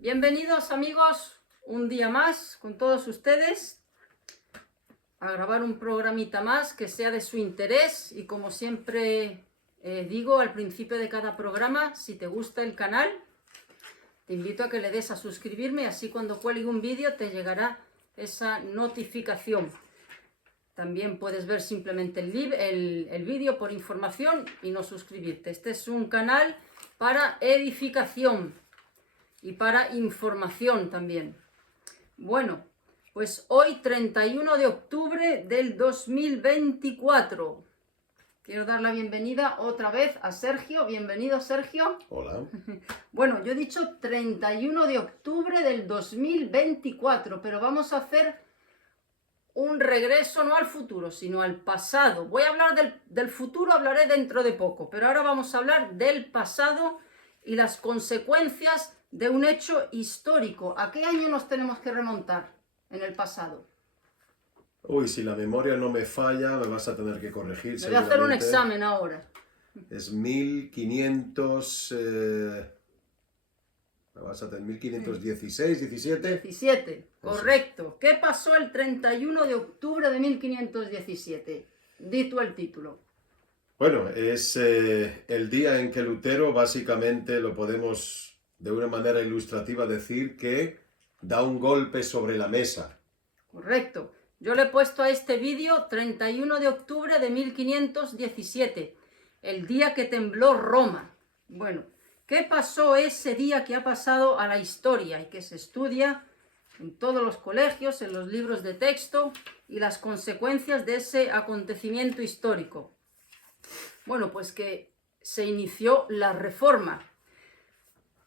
Bienvenidos amigos, un día más con todos ustedes a grabar un programita más que sea de su interés y como siempre digo al principio de cada programa, si te gusta el canal, te invito a que le des a suscribirme, así cuando cuelgue un vídeo te llegará esa notificación. También puedes ver simplemente el vídeo por información y no suscribirte. Este es un canal para edificación y para información también. Bueno, pues hoy 31 de octubre del 2024. Quiero dar la bienvenida otra vez a Sergio. Bienvenido, Sergio. Hola. Bueno, yo he dicho 31 de octubre del 2024, pero vamos a hacer un regreso no al futuro, sino al pasado. Voy a hablar del futuro, hablaré dentro de poco, pero ahora vamos a hablar del pasado y las consecuencias de un hecho histórico. ¿A qué año nos tenemos que remontar en el pasado? Uy, si la memoria no me falla, me vas a tener que corregir. Me voy a hacer un examen ahora. Es 1500... me vas a tener 1516, 17. 17, correcto. ¿Qué pasó el 31 de octubre de 1517? Di tú el título. Bueno, es el día en que Lutero, básicamente lo podemos de una manera ilustrativa decir que da un golpe sobre la mesa. Correcto. Yo le he puesto a este vídeo 31 de octubre de 1517, el día que tembló Roma. Bueno, ¿qué pasó ese día que ha pasado a la historia y que se estudia en todos los colegios, en los libros de texto y las consecuencias de ese acontecimiento histórico? Bueno, pues que se inició la Reforma.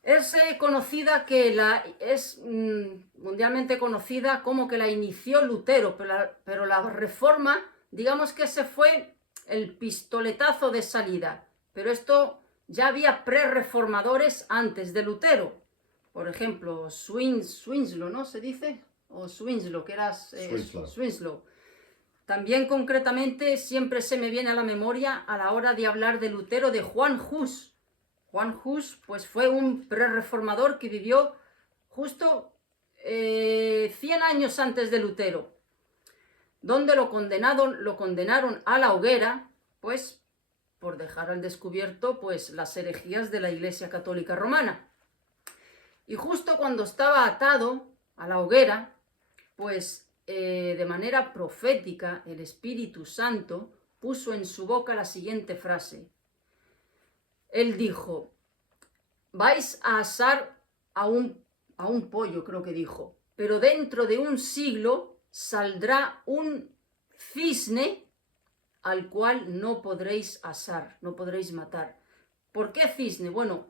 Es conocida que es mundialmente conocida como que la inició Lutero, pero la Reforma, digamos que ese fue el pistoletazo de salida. Pero esto ya había pre-reformadores antes de Lutero. Por ejemplo, Swinslow, ¿no? ¿Se dice? O Swinslow, que era Swinslow. También concretamente siempre se me viene a la memoria a la hora de hablar de Lutero de Juan Hus. Juan Hus pues fue un pre-reformador que vivió justo 100 años antes de Lutero, donde lo condenaron a la hoguera, pues por dejar al descubierto pues las herejías de la Iglesia Católica Romana. Y justo cuando estaba atado a la hoguera, pues de manera profética el Espíritu Santo puso en su boca la siguiente frase. Él dijo, vais a asar a un pollo, creo que dijo, pero dentro de un siglo saldrá un cisne al cual no podréis asar, no podréis matar. ¿Por qué cisne? Bueno,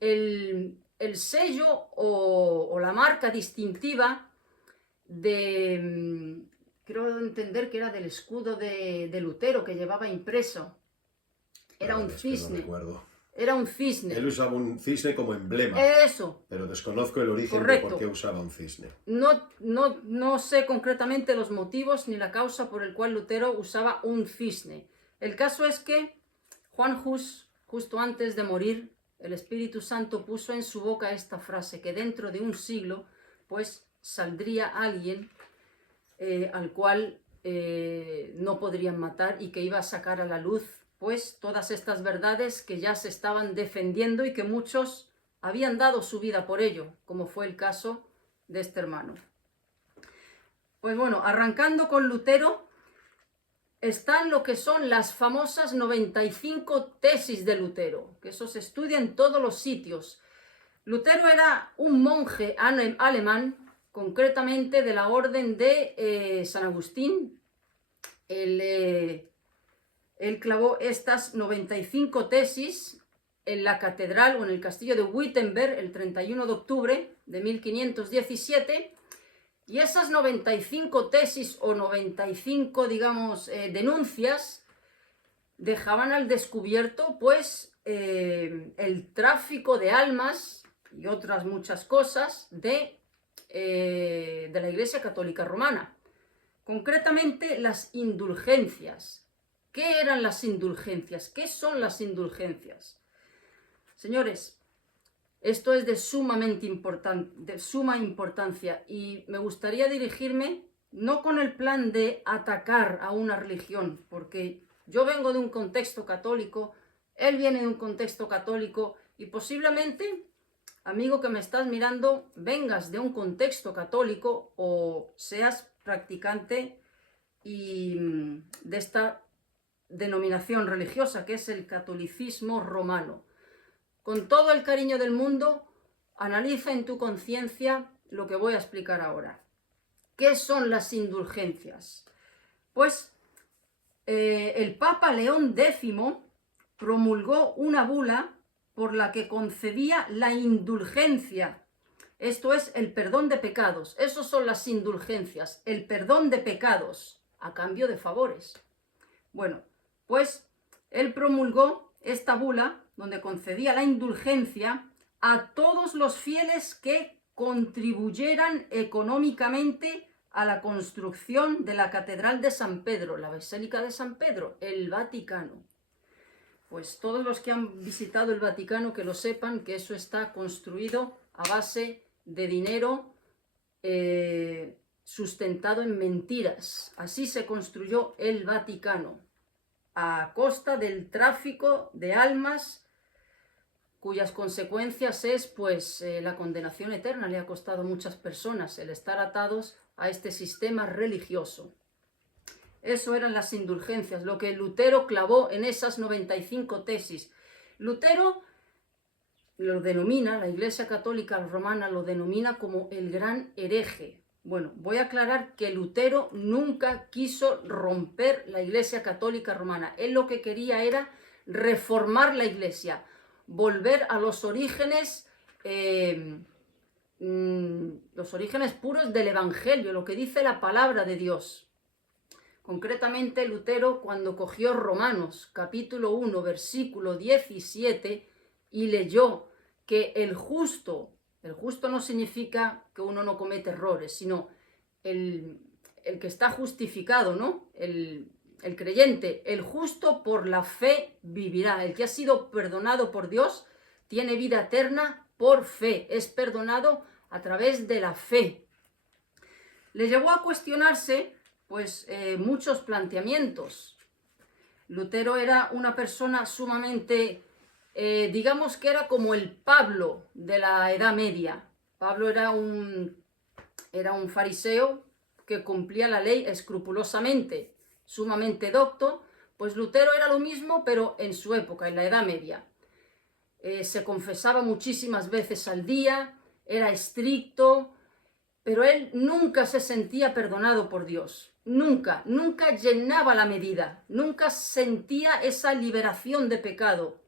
el sello o la marca distintiva creo entender que era del escudo de Lutero que llevaba impreso. Era un cisne. No recuerdo. Era un cisne. Él usaba un cisne como emblema. Eso. Pero desconozco el origen Correcto. de por qué usaba un cisne. No sé concretamente los motivos ni la causa por el cual Lutero usaba un cisne. El caso es que Juan Hus, justo antes de morir, el Espíritu Santo puso en su boca esta frase, que dentro de un siglo, pues saldría alguien al cual no podrían matar y que iba a sacar a la luz pues todas estas verdades que ya se estaban defendiendo y que muchos habían dado su vida por ello, como fue el caso de este hermano. Pues bueno, arrancando con Lutero, están lo que son las famosas 95 tesis de Lutero, que eso se estudia en todos los sitios. Lutero era un monje alemán, concretamente de la orden de San Agustín. Él clavó estas 95 tesis en la catedral o en el castillo de Wittenberg el 31 de octubre de 1517 y esas 95 tesis o 95, digamos, denuncias dejaban al descubierto pues el tráfico de almas y otras muchas cosas de la Iglesia Católica Romana. Concretamente las indulgencias. ¿Qué eran las indulgencias? ¿Qué son las indulgencias? Señores, Esto es de suma importancia y me gustaría dirigirme no con el plan de atacar a una religión, porque yo vengo de un contexto católico, él viene de un contexto católico y posiblemente, amigo que me estás mirando, vengas de un contexto católico o seas practicante y de esta denominación religiosa que es el catolicismo romano. Con todo el cariño del mundo, analiza en tu conciencia lo que voy a explicar ahora. ¿Qué son las indulgencias? Pues el Papa León X promulgó una bula por la que concedía la indulgencia. Esto es el perdón de pecados. Esos son las indulgencias, el perdón de pecados a cambio de favores. Bueno, pues él promulgó esta bula donde concedía la indulgencia a todos los fieles que contribuyeran económicamente a la construcción de la Catedral de San Pedro, la Basílica de San Pedro, el Vaticano. Pues todos los que han visitado el Vaticano que lo sepan, que eso está construido a base de dinero sustentado en mentiras. Así se construyó el Vaticano, a costa del tráfico de almas, cuyas consecuencias es pues la condenación eterna. Le ha costado a muchas personas el estar atados a este sistema religioso. Eso eran las indulgencias, lo que Lutero clavó en esas 95 tesis. Lutero lo denomina, la Iglesia Católica Romana lo denomina como el gran hereje. Bueno, voy a aclarar que Lutero nunca quiso romper la Iglesia Católica Romana. Él lo que quería era reformar la Iglesia, volver a los orígenes puros del Evangelio, lo que dice la palabra de Dios. Concretamente, Lutero, cuando cogió Romanos, capítulo 1, versículo 17, y leyó que el justo no significa que uno no comete errores, sino el que está justificado, ¿no? El creyente, el justo por la fe vivirá. El que ha sido perdonado por Dios tiene vida eterna por fe, es perdonado a través de la fe. Le llevó a cuestionarse pues muchos planteamientos. Lutero era una persona sumamente, digamos que era como el Pablo de la Edad Media. Pablo era un fariseo que cumplía la ley escrupulosamente, sumamente docto. Pues Lutero era lo mismo, pero en su época, en la Edad Media. Se confesaba muchísimas veces al día, era estricto, pero él nunca se sentía perdonado por Dios. Nunca llenaba la medida, nunca sentía esa liberación de pecado.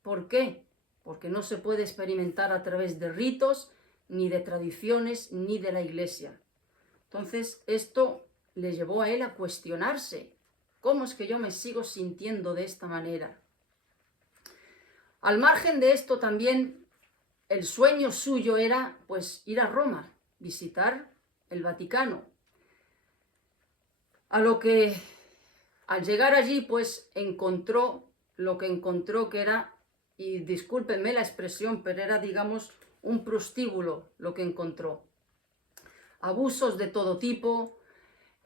¿Por qué? Porque no se puede experimentar a través de ritos, ni de tradiciones, ni de la Iglesia. Entonces, esto le llevó a él a cuestionarse. ¿Cómo es que yo me sigo sintiendo de esta manera? Al margen de esto también, el sueño suyo era pues ir a Roma, visitar el Vaticano. A lo que al llegar allí pues encontró lo que encontró, que era, y discúlpenme la expresión, pero era digamos un prostíbulo lo que encontró. Abusos de todo tipo,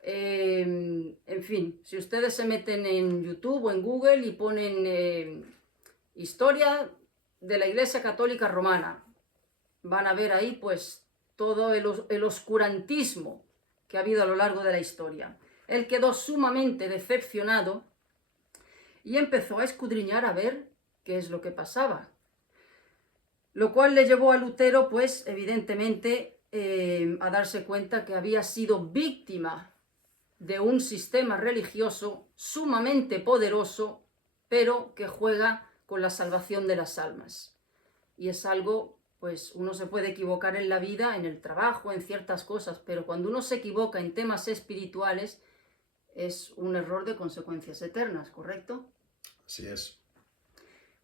en fin, si ustedes se meten en YouTube o en Google y ponen historia de la Iglesia Católica Romana, van a ver ahí pues todo el oscurantismo que ha habido a lo largo de la historia. Él quedó sumamente decepcionado y empezó a escudriñar a ver qué es lo que pasaba. Lo cual le llevó a Lutero, pues, evidentemente, a darse cuenta que había sido víctima de un sistema religioso sumamente poderoso, pero que juega con la salvación de las almas. Y es algo, pues, uno se puede equivocar en la vida, en el trabajo, en ciertas cosas, pero cuando uno se equivoca en temas espirituales, es un error de consecuencias eternas, ¿correcto? Así es.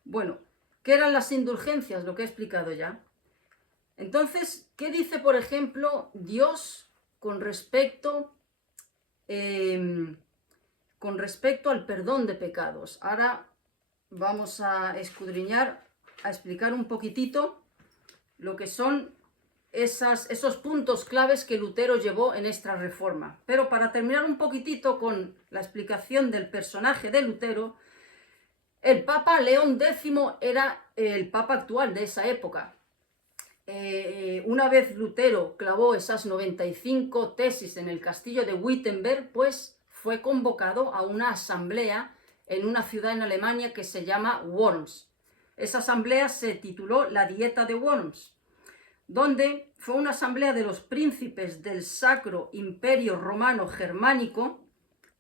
Bueno, ¿qué eran las indulgencias? Lo que he explicado ya. Entonces, ¿qué dice, por ejemplo, Dios con respecto al perdón de pecados? Ahora vamos a escudriñar, a explicar un poquitito lo que son esos puntos claves que Lutero llevó en esta reforma. Pero para terminar un poquitito con la explicación del personaje de Lutero, el Papa León X era el Papa actual de esa época. Una vez Lutero clavó esas 95 tesis en el castillo de Wittenberg, pues fue convocado a una asamblea en una ciudad en Alemania que se llama Worms. Esa asamblea se tituló la Dieta de Worms, donde fue una asamblea de los príncipes del Sacro Imperio Romano Germánico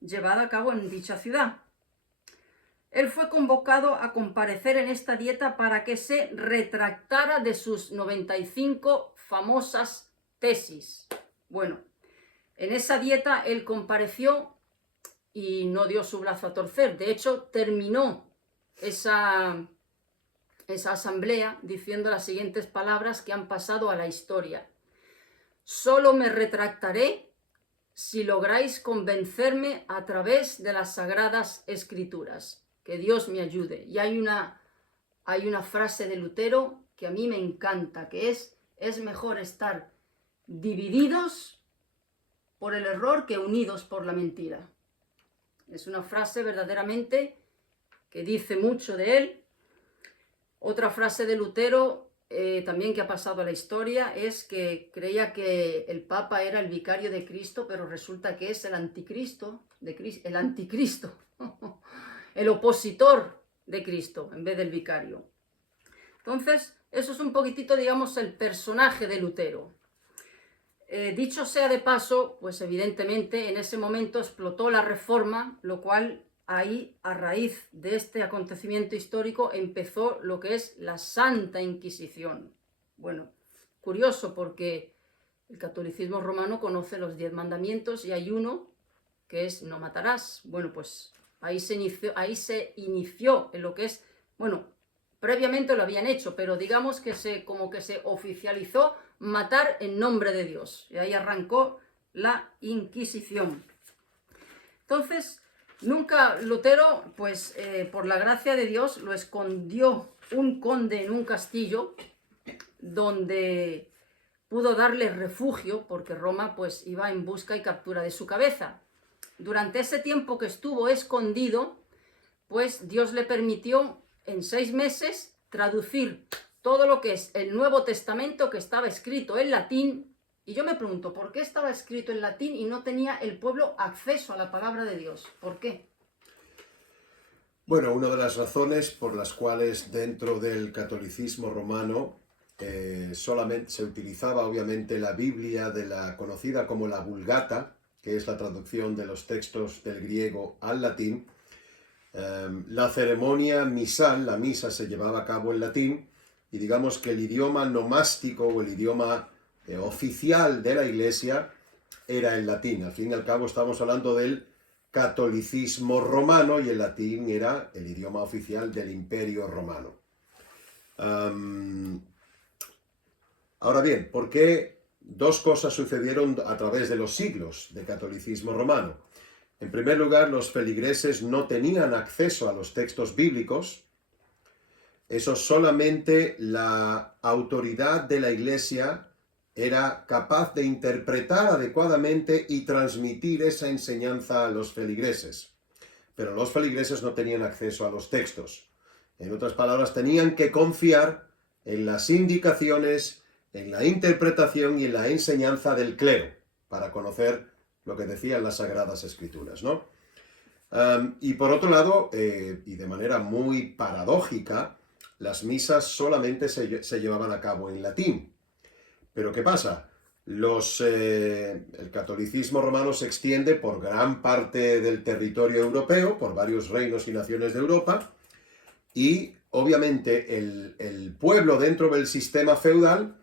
llevada a cabo en dicha ciudad. Él fue convocado a comparecer en esta dieta para que se retractara de sus 95 famosas tesis. Bueno, en esa dieta él compareció y no dio su brazo a torcer. De hecho, terminó esa asamblea diciendo las siguientes palabras que han pasado a la historia. Solo me retractaré si lográis convencerme a través de las Sagradas Escrituras. Que Dios me ayude. Y hay una frase de Lutero que a mí me encanta, que es mejor estar divididos por el error que unidos por la mentira. Es una frase verdaderamente que dice mucho de él. Otra frase de Lutero, también que ha pasado a la historia, es que creía que el Papa era el vicario de Cristo, pero resulta que es el anticristo, el anticristo. El opositor de Cristo en vez del vicario. Entonces, eso es un poquitito, digamos, el personaje de Lutero. Dicho sea de paso, pues evidentemente en ese momento explotó la Reforma, lo cual ahí, a raíz de este acontecimiento histórico, empezó lo que es la Santa Inquisición. Bueno, curioso porque el catolicismo romano conoce los 10 mandamientos y hay uno que es no matarás. Bueno, pues ahí se inició en lo que es, bueno, previamente lo habían hecho, pero digamos que como que se oficializó matar en nombre de Dios. Y ahí arrancó la Inquisición. Entonces, nunca Lutero, pues por la gracia de Dios, lo escondió un conde en un castillo donde pudo darle refugio porque Roma pues iba en busca y captura de su cabeza. Durante ese tiempo que estuvo escondido, pues Dios le permitió en 6 meses traducir todo lo que es el Nuevo Testamento, que estaba escrito en latín. Y yo me pregunto, ¿por qué estaba escrito en latín y no tenía el pueblo acceso a la palabra de Dios? ¿Por qué? Bueno, una de las razones por las cuales dentro del catolicismo romano solamente se utilizaba obviamente la Biblia conocida como la Vulgata, que es la traducción de los textos del griego al latín. La ceremonia misal, la misa, se llevaba a cabo en latín, y digamos que el idioma nomástico o el idioma oficial de la Iglesia era el latín. Al fin y al cabo estamos hablando del catolicismo romano y el latín era el idioma oficial del Imperio Romano. Ahora bien, ¿por qué? Dos cosas sucedieron a través de los siglos de catolicismo romano. En primer lugar, los feligreses no tenían acceso a los textos bíblicos. Eso solamente la autoridad de la Iglesia era capaz de interpretar adecuadamente y transmitir esa enseñanza a los feligreses. Pero los feligreses no tenían acceso a los textos. En otras palabras, tenían que confiar en las indicaciones, en la interpretación y en la enseñanza del clero, para conocer lo que decían las Sagradas Escrituras, ¿no? Y por otro lado, y de manera muy paradójica, las misas solamente se llevaban a cabo en latín. Pero ¿qué pasa? El catolicismo romano se extiende por gran parte del territorio europeo, por varios reinos y naciones de Europa, y obviamente el pueblo dentro del sistema feudal,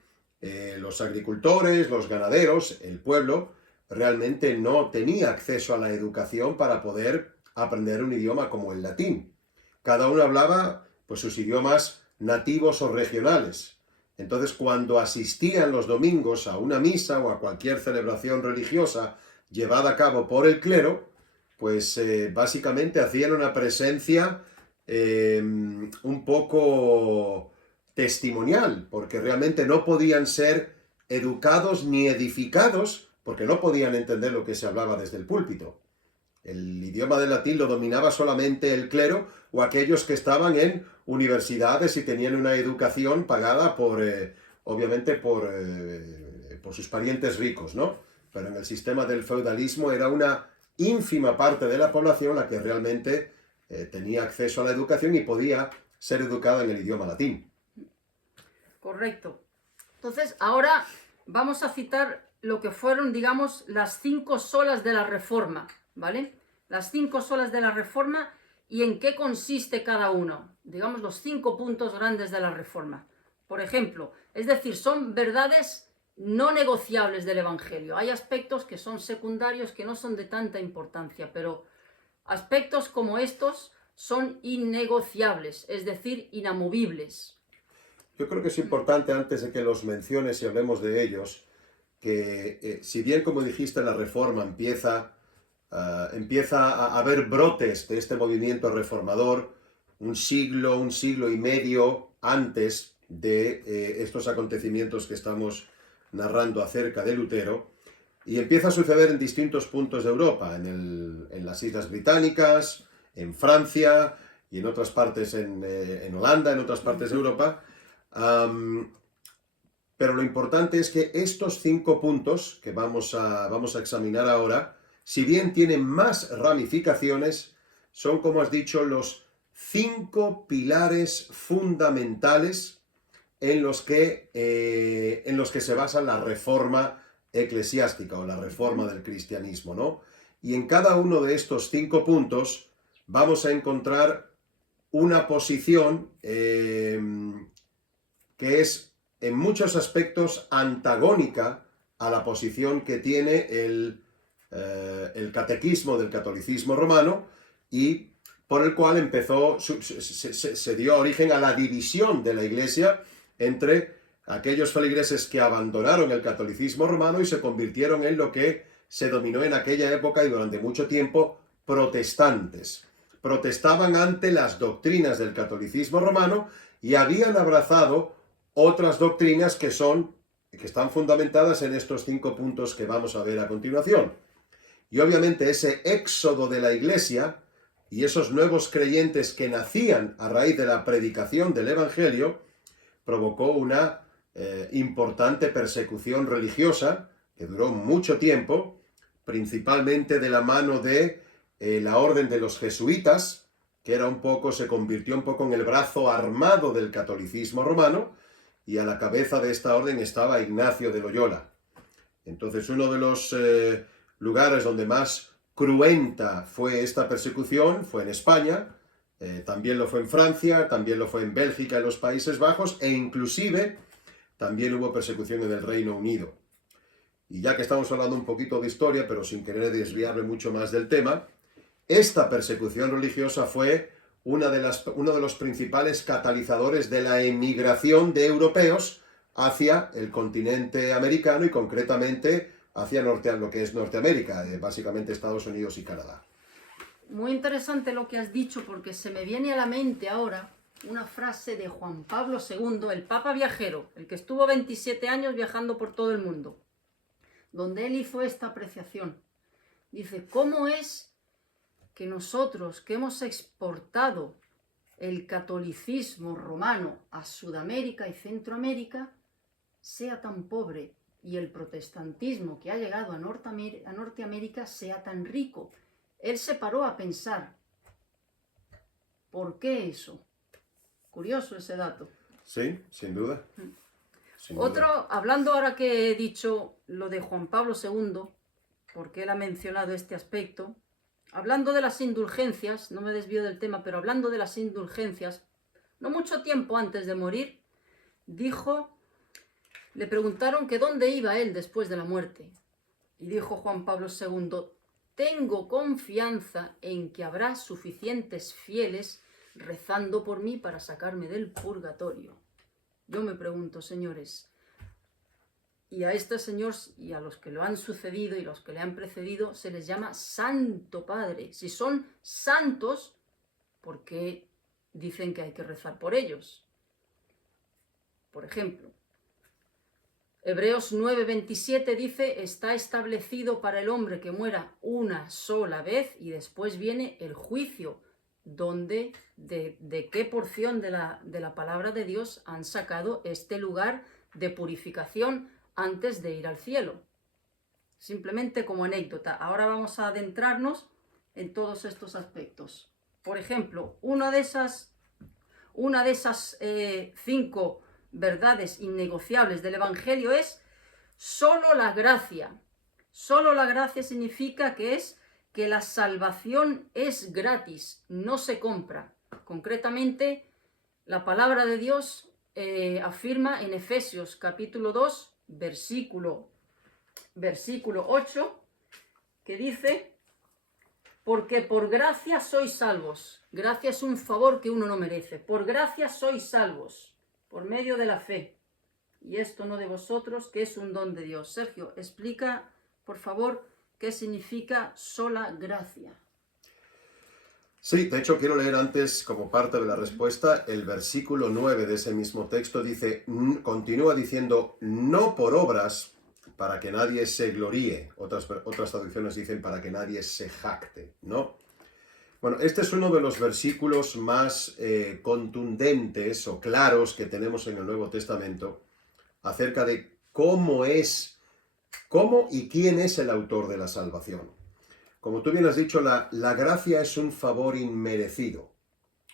los agricultores, los ganaderos, el pueblo, realmente no tenía acceso a la educación para poder aprender un idioma como el latín. Cada uno hablaba pues sus idiomas nativos o regionales. Entonces, cuando asistían los domingos a una misa o a cualquier celebración religiosa llevada a cabo por el clero, pues básicamente hacían una presencia un poco testimonial, porque realmente no podían ser educados ni edificados, porque no podían entender lo que se hablaba desde el púlpito. El idioma del latín lo dominaba solamente el clero o aquellos que estaban en universidades y tenían una educación pagada por, obviamente, por sus parientes ricos, ¿no? Pero en el sistema del feudalismo era una ínfima parte de la población la que realmente tenía acceso a la educación y podía ser educada en el idioma latín. Correcto. Entonces, ahora vamos a citar lo que fueron, digamos, las 5 solas de la Reforma, ¿vale? Las 5 solas de la Reforma y en qué consiste cada uno. Digamos, los 5 puntos grandes de la Reforma. Por ejemplo, es decir, son verdades no negociables del Evangelio. Hay aspectos que son secundarios, que no son de tanta importancia, pero aspectos como estos son innegociables, es decir, inamovibles. Yo creo que es importante, antes de que los menciones y hablemos de ellos, que si bien, como dijiste, la Reforma empieza a haber brotes de este movimiento reformador un siglo y medio antes de estos acontecimientos que estamos narrando acerca de Lutero, y empieza a suceder en distintos puntos de Europa, en las Islas Británicas, en Francia y en otras partes, en Holanda, en otras partes de Europa. Pero lo importante es que estos 5 puntos que vamos a examinar ahora, si bien tienen más ramificaciones, son, como has dicho, los 5 pilares fundamentales en los que se basa la reforma eclesiástica o la reforma del cristianismo, ¿no? Y en cada uno de estos 5 puntos vamos a encontrar una posición que es en muchos aspectos antagónica a la posición que tiene el catequismo del catolicismo romano, y por el cual se dio origen a la división de la Iglesia entre aquellos feligreses que abandonaron el catolicismo romano y se convirtieron en lo que se dominó en aquella época y durante mucho tiempo protestantes. Protestaban ante las doctrinas del catolicismo romano y habían abrazado otras doctrinas que están fundamentadas en estos 5 puntos que vamos a ver a continuación. Y obviamente ese éxodo de la Iglesia y esos nuevos creyentes que nacían a raíz de la predicación del Evangelio provocó una importante persecución religiosa que duró mucho tiempo, principalmente de la mano de la orden de los jesuitas, que se convirtió un poco en el brazo armado del catolicismo romano, y a la cabeza de esta orden estaba Ignacio de Loyola. Entonces, uno de los lugares donde más cruenta fue esta persecución fue en España, también lo fue en Francia, también lo fue en Bélgica, en los Países Bajos, e inclusive también hubo persecución en el Reino Unido. Y ya que estamos hablando un poquito de historia, pero sin querer desviarme mucho más del tema, esta persecución religiosa fue uno de los principales catalizadores de la emigración de europeos hacia el continente americano y concretamente hacia lo que es Norteamérica, básicamente Estados Unidos y Canadá. Muy interesante lo que has dicho, porque se me viene a la mente ahora una frase de Juan Pablo II, el Papa viajero, el que estuvo 27 años viajando por todo el mundo, donde él hizo esta apreciación. Dice, ¿cómo es que nosotros, que hemos exportado el catolicismo romano a Sudamérica y Centroamérica, sea tan pobre, y el protestantismo que ha llegado a Norteamérica sea tan rico? Él se paró a pensar, ¿por qué eso? Curioso ese dato. Sí, sin duda. Hablando ahora que he dicho lo de Juan Pablo II, porque él ha mencionado este aspecto, hablando de las indulgencias, no me desvío del tema, pero hablando de las indulgencias, no mucho tiempo antes de morir, le preguntaron que dónde iba él después de la muerte. Y dijo Juan Pablo II, tengo confianza en que habrá suficientes fieles rezando por mí para sacarme del purgatorio. Yo me pregunto, señores, y a este señor y a los que lo han sucedido y los que le han precedido se les llama Santo Padre. Si son santos, ¿por qué dicen que hay que rezar por ellos? Por ejemplo, Hebreos 9:27 dice, está establecido para el hombre que muera una sola vez y después viene el juicio, donde de qué porción de la palabra de Dios han sacado este lugar de purificación antes de ir al cielo. Simplemente como anécdota. Ahora vamos a adentrarnos en todos estos aspectos. Por ejemplo, una de esas 5 verdades innegociables del Evangelio es solo la gracia. Solo la gracia significa que la salvación es gratis, no se compra. Concretamente, la palabra de Dios afirma en Efesios capítulo 2, versículo 8, que dice, porque por gracia sois salvos. Gracia es un favor que uno no merece. Por gracia sois salvos, por medio de la fe. Y esto no de vosotros, que es un don de Dios. Sergio, explica, por favor, qué significa sola gracia. Sí, de hecho quiero leer antes, como parte de la respuesta, el versículo 9 de ese mismo texto. Dice, continúa diciendo, no por obras, para que nadie se gloríe. Otras traducciones dicen, para que nadie se jacte, ¿no? Bueno, este es uno de los versículos más contundentes o claros que tenemos en el Nuevo Testamento acerca de cómo y quién es el autor de la salvación. Como tú bien has dicho, la gracia es un favor inmerecido.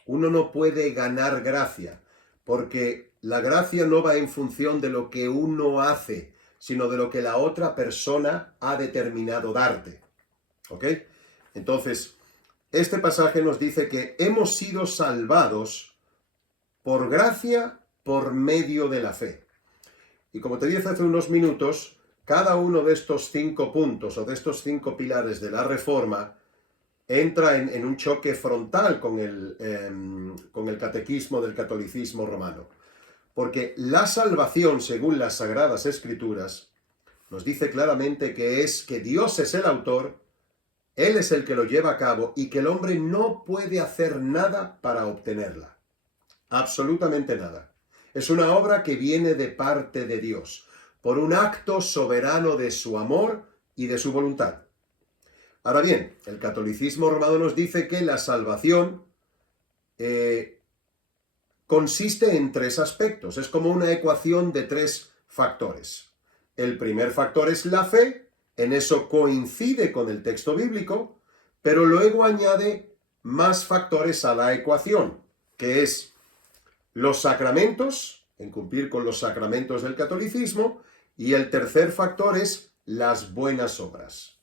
Uno no puede ganar gracia, porque la gracia no va en función de lo que uno hace, sino de lo que la otra persona ha determinado darte. ¿Ok? Entonces, este pasaje nos dice que hemos sido salvados por gracia por medio de la fe. Y como te dije hace unos minutos, cada uno de estos 5 puntos o de estos 5 pilares de la Reforma entra en un choque frontal con el catequismo del catolicismo romano. Porque la salvación, según las Sagradas Escrituras, nos dice claramente que Dios es el autor, Él es el que lo lleva a cabo y que el hombre no puede hacer nada para obtenerla. Absolutamente nada. Es una obra que viene de parte de Dios, por un acto soberano de su amor y de su voluntad. Ahora bien, el catolicismo romano nos dice que la salvación consiste en 3 aspectos. Es como una ecuación de 3 factores. El primer factor es la fe, en eso coincide con el texto bíblico, pero luego añade más factores a la ecuación, que es los sacramentos, en cumplir con los sacramentos del catolicismo, y el tercer factor es las buenas obras.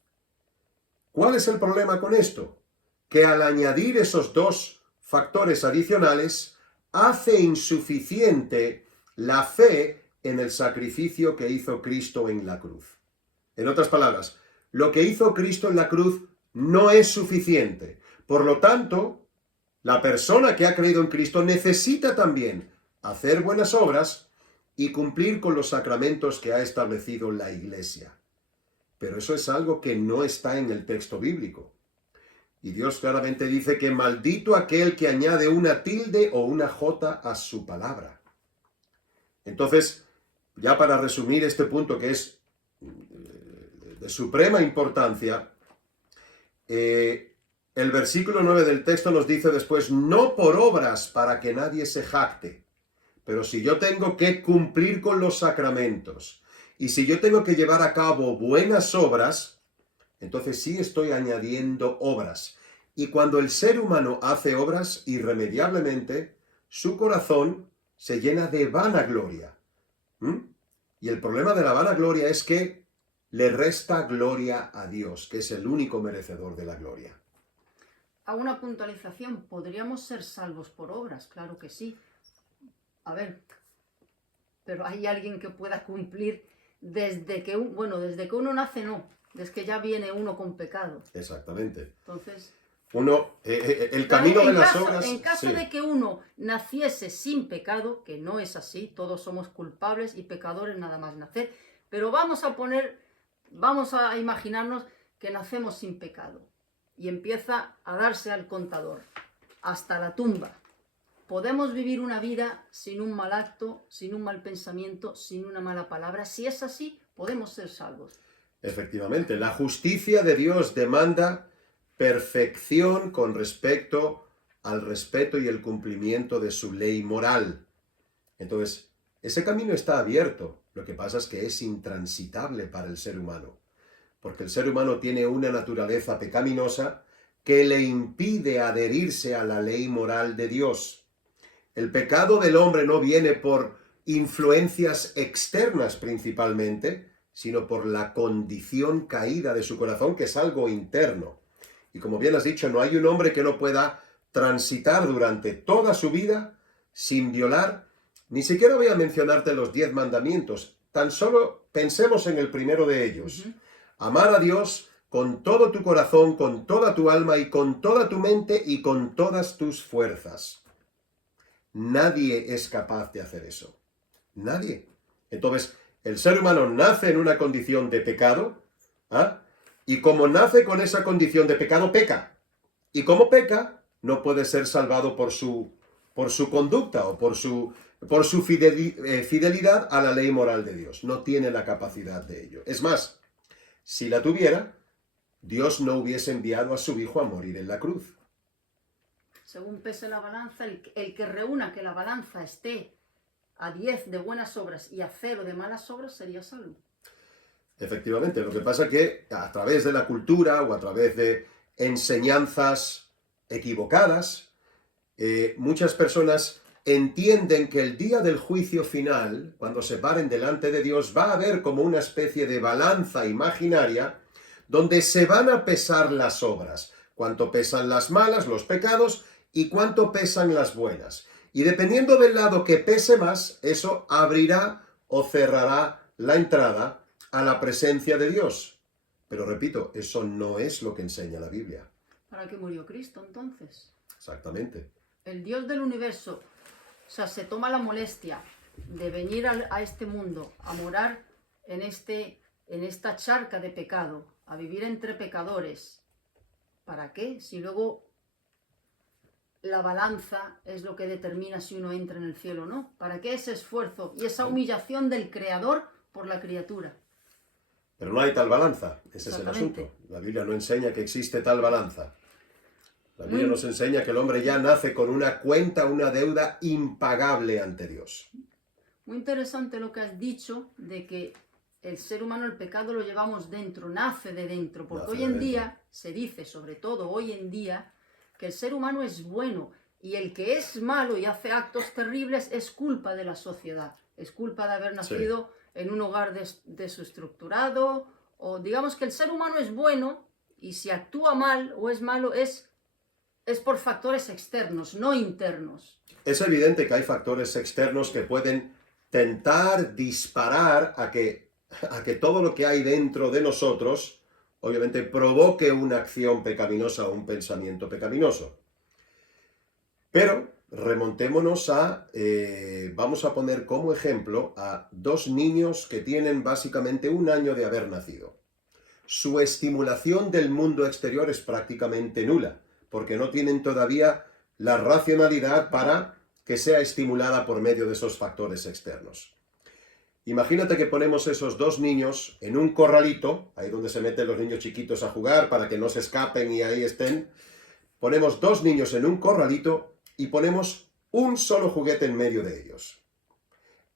¿Cuál es el problema con esto? Que al añadir esos 2 factores adicionales, hace insuficiente la fe en el sacrificio que hizo Cristo en la cruz. En otras palabras, lo que hizo Cristo en la cruz no es suficiente. Por lo tanto, la persona que ha creído en Cristo necesita también hacer buenas obras y cumplir con los sacramentos que ha establecido la Iglesia. Pero eso es algo que no está en el texto bíblico. Y Dios claramente dice que maldito aquel que añade una tilde o una jota a su palabra. Entonces, ya para resumir este punto que es de suprema importancia, el versículo 9 del texto nos dice después, no por obras para que nadie se jacte, pero si yo tengo que cumplir con los sacramentos y si yo tengo que llevar a cabo buenas obras, entonces sí estoy añadiendo obras. Y cuando el ser humano hace obras, irremediablemente, su corazón se llena de vanagloria. Y el problema de la vanagloria es que le resta gloria a Dios, que es el único merecedor de la gloria. A una puntualización, ¿podríamos ser salvos por obras? Claro que sí. A ver, pero hay alguien que pueda cumplir desde que uno nace, no. Desde que ya viene uno con pecado. Exactamente. Entonces, el camino de las obras... En caso de que uno naciese sin pecado, que no es así, todos somos culpables y pecadores nada más nacer, pero vamos a imaginarnos que nacemos sin pecado y empieza a darse al contador hasta la tumba. podemos vivir una vida sin un mal acto, sin un mal pensamiento, sin una mala palabra. Si es así, podemos ser salvos. Efectivamente, la justicia de Dios demanda perfección con respecto al respeto y el cumplimiento de su ley moral. Entonces, ese camino está abierto. Lo que pasa es que es intransitable para el ser humano, porque el ser humano tiene una naturaleza pecaminosa que le impide adherirse a la ley moral de Dios. El pecado del hombre no viene por influencias externas principalmente, sino por la condición caída de su corazón, que es algo interno. Y como bien has dicho, no hay un hombre que no pueda transitar durante toda su vida sin violar. Ni siquiera voy a mencionarte los 10 mandamientos, tan solo pensemos en el primero de ellos. Amar a Dios con todo tu corazón, con toda tu alma y con toda tu mente y con todas tus fuerzas. Nadie es capaz de hacer eso. Nadie. Entonces, el ser humano nace en una condición de pecado, ¿ah? Y como nace con esa condición de pecado, peca. Y como peca, no puede ser salvado por su conducta o por su fidelidad a la ley moral de Dios. No tiene la capacidad de ello. Es más, si la tuviera, Dios no hubiese enviado a su Hijo a morir en la cruz. Según pese la balanza, el que reúna que la balanza esté a 10 de buenas obras y a 0 de malas obras sería salvo. Efectivamente, lo que pasa es que a través de la cultura o a través de enseñanzas equivocadas, muchas personas entienden que el día del juicio final, cuando se paren delante de Dios, va a haber como una especie de balanza imaginaria donde se van a pesar las obras, cuánto pesan las malas, los pecados, y cuánto pesan las buenas. Y dependiendo del lado que pese más, eso abrirá o cerrará la entrada a la presencia de Dios. Pero repito, eso no es lo que enseña la Biblia. ¿Para qué murió Cristo entonces? Exactamente. El Dios del universo, o sea, se toma la molestia de venir a este mundo, a morar en esta charca de pecado, a vivir entre pecadores. ¿Para qué? Si luego la balanza es lo que determina si uno entra en el cielo o no. ¿Para qué ese esfuerzo y esa humillación del Creador por la criatura? Pero no hay tal balanza, ese es el asunto. La Biblia no enseña que existe tal balanza. La Biblia nos enseña que el hombre ya nace con una cuenta, una deuda impagable ante Dios. Muy interesante lo que has dicho de que el ser humano, el pecado lo llevamos dentro, nace de dentro, porque hoy en día se dice, sobre todo hoy en día, que el ser humano es bueno y el que es malo y hace actos terribles es culpa de la sociedad, es culpa de haber nacido en un hogar desestructurado, o digamos que el ser humano es bueno y si actúa mal o es malo es por factores externos, no internos. Es evidente que hay factores externos que pueden tentar disparar a que todo lo que hay dentro de nosotros, obviamente, provoque una acción pecaminosa o un pensamiento pecaminoso. Pero remontémonos vamos a poner como ejemplo a 2 niños que tienen básicamente 1 año de haber nacido. Su estimulación del mundo exterior es prácticamente nula, porque no tienen todavía la racionalidad para que sea estimulada por medio de esos factores externos. Imagínate que ponemos esos 2 niños en un corralito, ahí donde se meten los niños chiquitos a jugar para que no se escapen y ahí estén. Ponemos 2 niños en un corralito y ponemos un solo juguete en medio de ellos.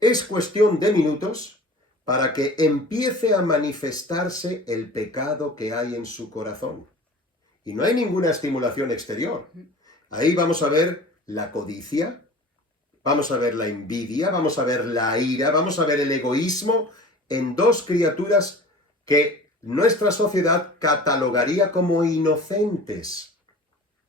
Es cuestión de minutos para que empiece a manifestarse el pecado que hay en su corazón. Y no hay ninguna estimulación exterior. Ahí vamos a ver la codicia, vamos a ver la envidia, vamos a ver la ira, vamos a ver el egoísmo en 2 criaturas que nuestra sociedad catalogaría como inocentes.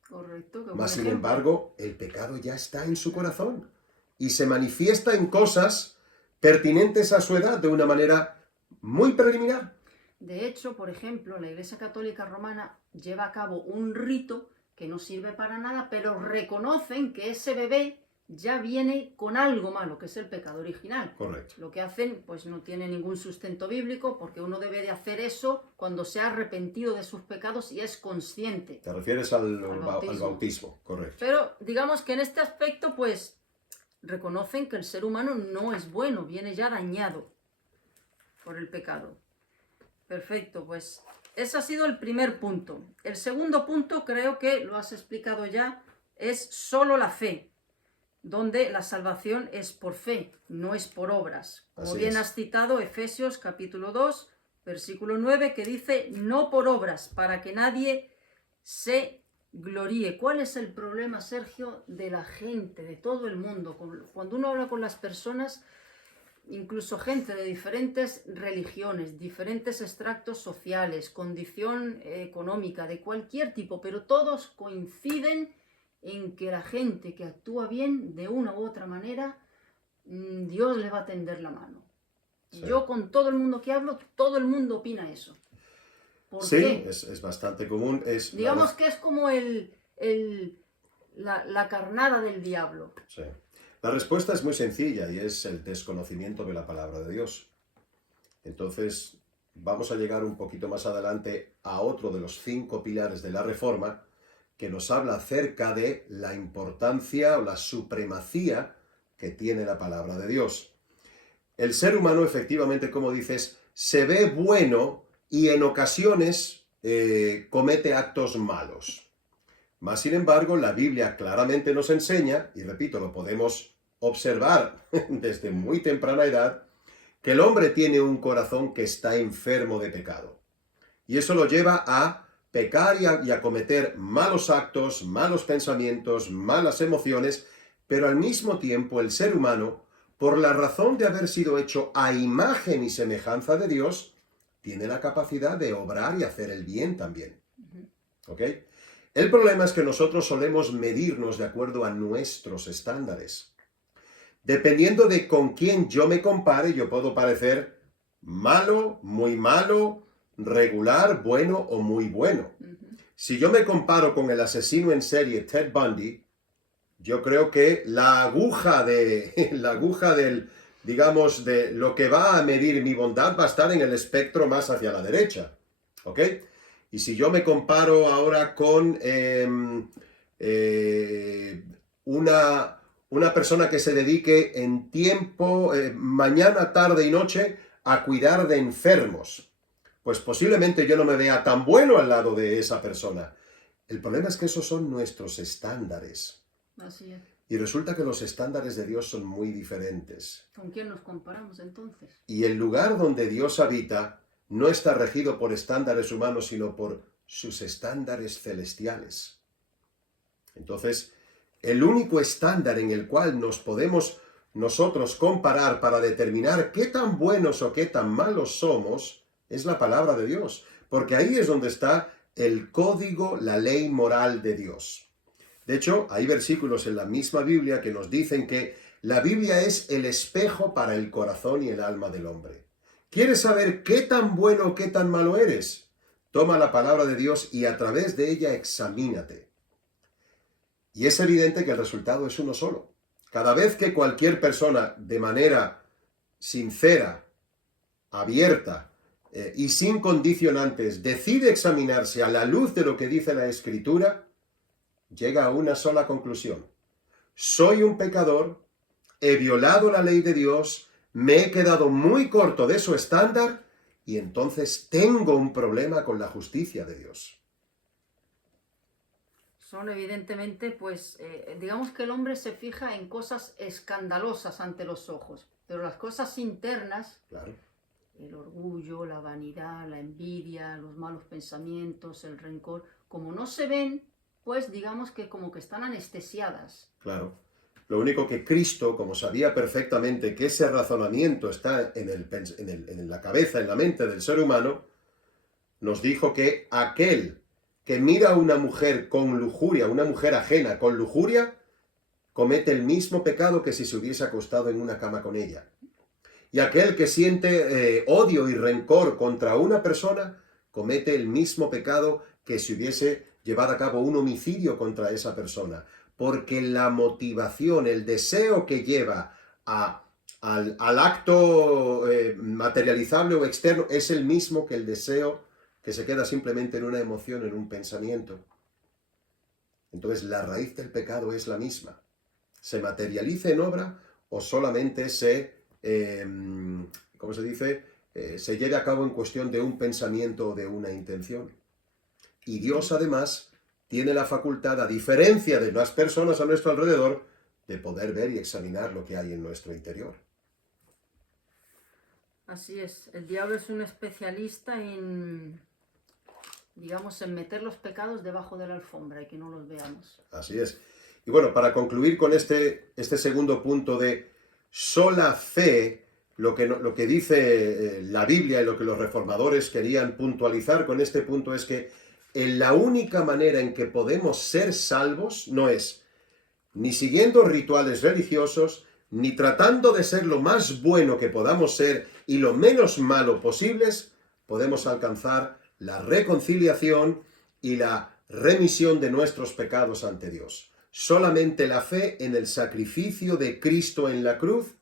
Correcto. Mas, sin embargo, el pecado ya está en su corazón y se manifiesta en cosas pertinentes a su edad de una manera muy preliminar. De hecho, por ejemplo, la Iglesia Católica Romana lleva a cabo un rito que no sirve para nada, pero reconocen que ese bebé ya viene con algo malo, que es el pecado original. Correcto. Lo que hacen, pues no tiene ningún sustento bíblico, porque uno debe de hacer eso cuando se ha arrepentido de sus pecados y es consciente. Te refieres al bautismo. bautismo, correcto. Pero digamos que en este aspecto, pues reconocen que el ser humano no es bueno, viene ya dañado por el pecado. Perfecto, pues ese ha sido el primer punto. El segundo punto, creo que lo has explicado ya, es solo la fe, donde la salvación es por fe, no es por obras. Como Así bien es. has citado Efesios capítulo 2, versículo 9, que dice, no por obras, para que nadie se gloríe. ¿Cuál es el problema, Sergio, de la gente, de todo el mundo? Cuando uno habla con las personas, incluso gente de diferentes religiones, diferentes extractos sociales, condición económica, de cualquier tipo, pero todos coinciden en que la gente que actúa bien, de una u otra manera, Dios le va a tender la mano. Sí. Yo con todo el mundo que hablo, todo el mundo opina eso. ¿Por Sí, qué? es bastante común. Digamos que es como la carnada del diablo. Sí. La respuesta es muy sencilla y es el desconocimiento de la palabra de Dios. Entonces, vamos a llegar un poquito más adelante a otro de los 5 pilares de la Reforma que nos habla acerca de la importancia o la supremacía que tiene la palabra de Dios. El ser humano, efectivamente, como dices, se ve bueno y en ocasiones comete actos malos. Mas, sin embargo, la Biblia claramente nos enseña, y repito, lo podemos observar desde muy temprana edad, que el hombre tiene un corazón que está enfermo de pecado. Y eso lo lleva a pecar y a cometer malos actos, malos pensamientos, malas emociones, pero al mismo tiempo el ser humano, por la razón de haber sido hecho a imagen y semejanza de Dios, tiene la capacidad de obrar y hacer el bien también. ¿Ok? El problema es que nosotros solemos medirnos de acuerdo a nuestros estándares. Dependiendo de con quién yo me compare, yo puedo parecer malo, muy malo, regular, bueno o muy bueno. Si yo me comparo con el asesino en serie Ted Bundy, yo creo que la aguja del, digamos, de lo que va a medir mi bondad va a estar en el espectro más hacia la derecha. ¿Ok? Y si yo me comparo ahora con una persona que se dedique en tiempo, mañana, tarde y noche, a cuidar de enfermos, pues posiblemente yo no me vea tan bueno al lado de esa persona. El problema es que esos son nuestros estándares. Así es. Y resulta que los estándares de Dios son muy diferentes. ¿Con quién nos comparamos entonces? Y el lugar donde Dios habita no está regido por estándares humanos, sino por sus estándares celestiales. Entonces, el único estándar en el cual nos podemos nosotros comparar para determinar qué tan buenos o qué tan malos somos es la palabra de Dios, porque ahí es donde está el código, la ley moral de Dios. De hecho, hay versículos en la misma Biblia que nos dicen que la Biblia es el espejo para el corazón y el alma del hombre. ¿Quieres saber qué tan bueno o qué tan malo eres? Toma la palabra de Dios y a través de ella examínate. Y es evidente que el resultado es uno solo. Cada vez que cualquier persona de manera sincera, abierta y sin condicionantes decide examinarse a la luz de lo que dice la Escritura, llega a una sola conclusión. Soy un pecador, he violado la ley de Dios, me he quedado muy corto de su estándar y entonces tengo un problema con la justicia de Dios. Son evidentemente, pues, digamos que el hombre se fija en cosas escandalosas ante los ojos, pero las cosas internas, Claro. el orgullo, la vanidad, la envidia, los malos pensamientos, el rencor, como no se ven, pues digamos que como que están anestesiadas. Claro. Lo único que Cristo, como sabía perfectamente que ese razonamiento está en la cabeza, en la mente del ser humano, nos dijo que aquel que mira a una mujer con lujuria, una mujer ajena con lujuria, comete el mismo pecado que si se hubiese acostado en una cama con ella. Y aquel que siente odio y rencor contra una persona, comete el mismo pecado que si hubiese llevado a cabo un homicidio contra esa persona. porque la motivación, el deseo que lleva al acto materializable o externo es el mismo que el deseo que se queda simplemente en una emoción, en un pensamiento. Entonces la raíz del pecado es la misma. ¿Se materializa en obra o solamente ¿cómo se dice? Se lleve a cabo en cuestión de un pensamiento o de una intención? Y Dios además tiene la facultad, a diferencia de las personas a nuestro alrededor, de poder ver y examinar lo que hay en nuestro interior. Así es, el diablo es un especialista en, digamos, en meter los pecados debajo de la alfombra y que no los veamos. Así es. Y bueno, para concluir con este segundo punto de sola fe, lo que dice la Biblia y lo que los reformadores querían puntualizar con este punto es que la única manera en que podemos ser salvos no es ni siguiendo rituales religiosos, ni tratando de ser lo más bueno que podamos ser y lo menos malo posibles, podemos alcanzar la reconciliación y la remisión de nuestros pecados ante Dios. Solamente la fe en el sacrificio de Cristo en la cruz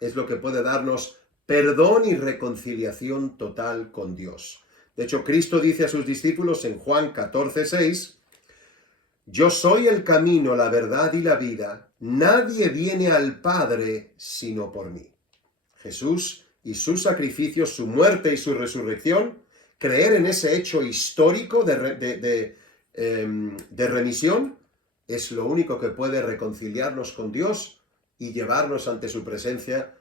es lo que puede darnos perdón y reconciliación total con Dios. De hecho, Cristo dice a sus discípulos en Juan 14:6, yo soy el camino, la verdad y la vida. Nadie viene al Padre sino por mí. Jesús y su sacrificio, su muerte y su resurrección, creer en ese hecho histórico de remisión, es lo único que puede reconciliarnos con Dios y llevarnos ante su presencia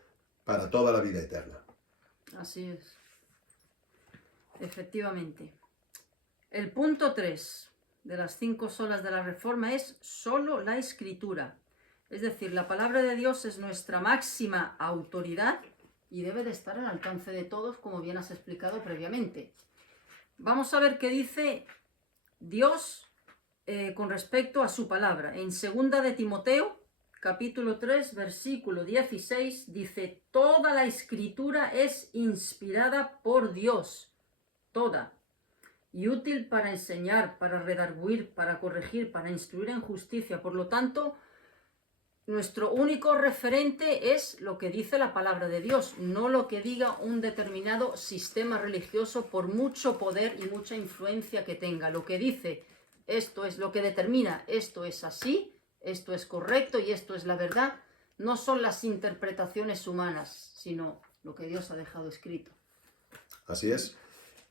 para toda la vida eterna. Así es. Efectivamente. El punto 3 de las 5 solas de la Reforma es solo la Escritura. Es decir, la palabra de Dios es nuestra máxima autoridad y debe de estar al alcance de todos, como bien has explicado previamente. Vamos a ver qué dice Dios con respecto a su palabra. En 2 de Timoteo, capítulo 3, versículo 16, dice, toda la Escritura es inspirada por Dios, toda, y útil para enseñar, para redarguir, para corregir, para instruir en justicia. Por lo tanto, nuestro único referente es lo que dice la palabra de Dios, no lo que diga un determinado sistema religioso por mucho poder y mucha influencia que tenga. Lo que dice, esto es lo que determina, esto es así, esto es correcto y esto es la verdad, no son las interpretaciones humanas, sino lo que Dios ha dejado escrito. Así es.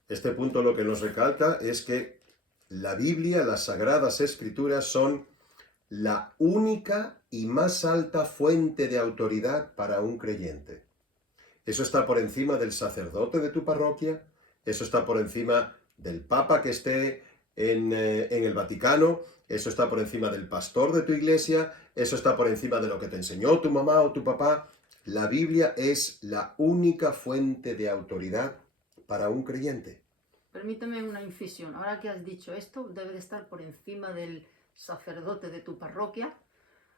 Este punto lo que nos recalca es que la Biblia, las Sagradas Escrituras, son la única y más alta fuente de autoridad para un creyente. Eso está por encima del sacerdote de tu parroquia, eso está por encima del Papa que esté en el Vaticano, eso está por encima del pastor de tu iglesia, eso está por encima de lo que te enseñó tu mamá o tu papá. La Biblia es la única fuente de autoridad para un creyente. Permíteme una incisión. Ahora que has dicho esto, debe de estar por encima del sacerdote de tu parroquia.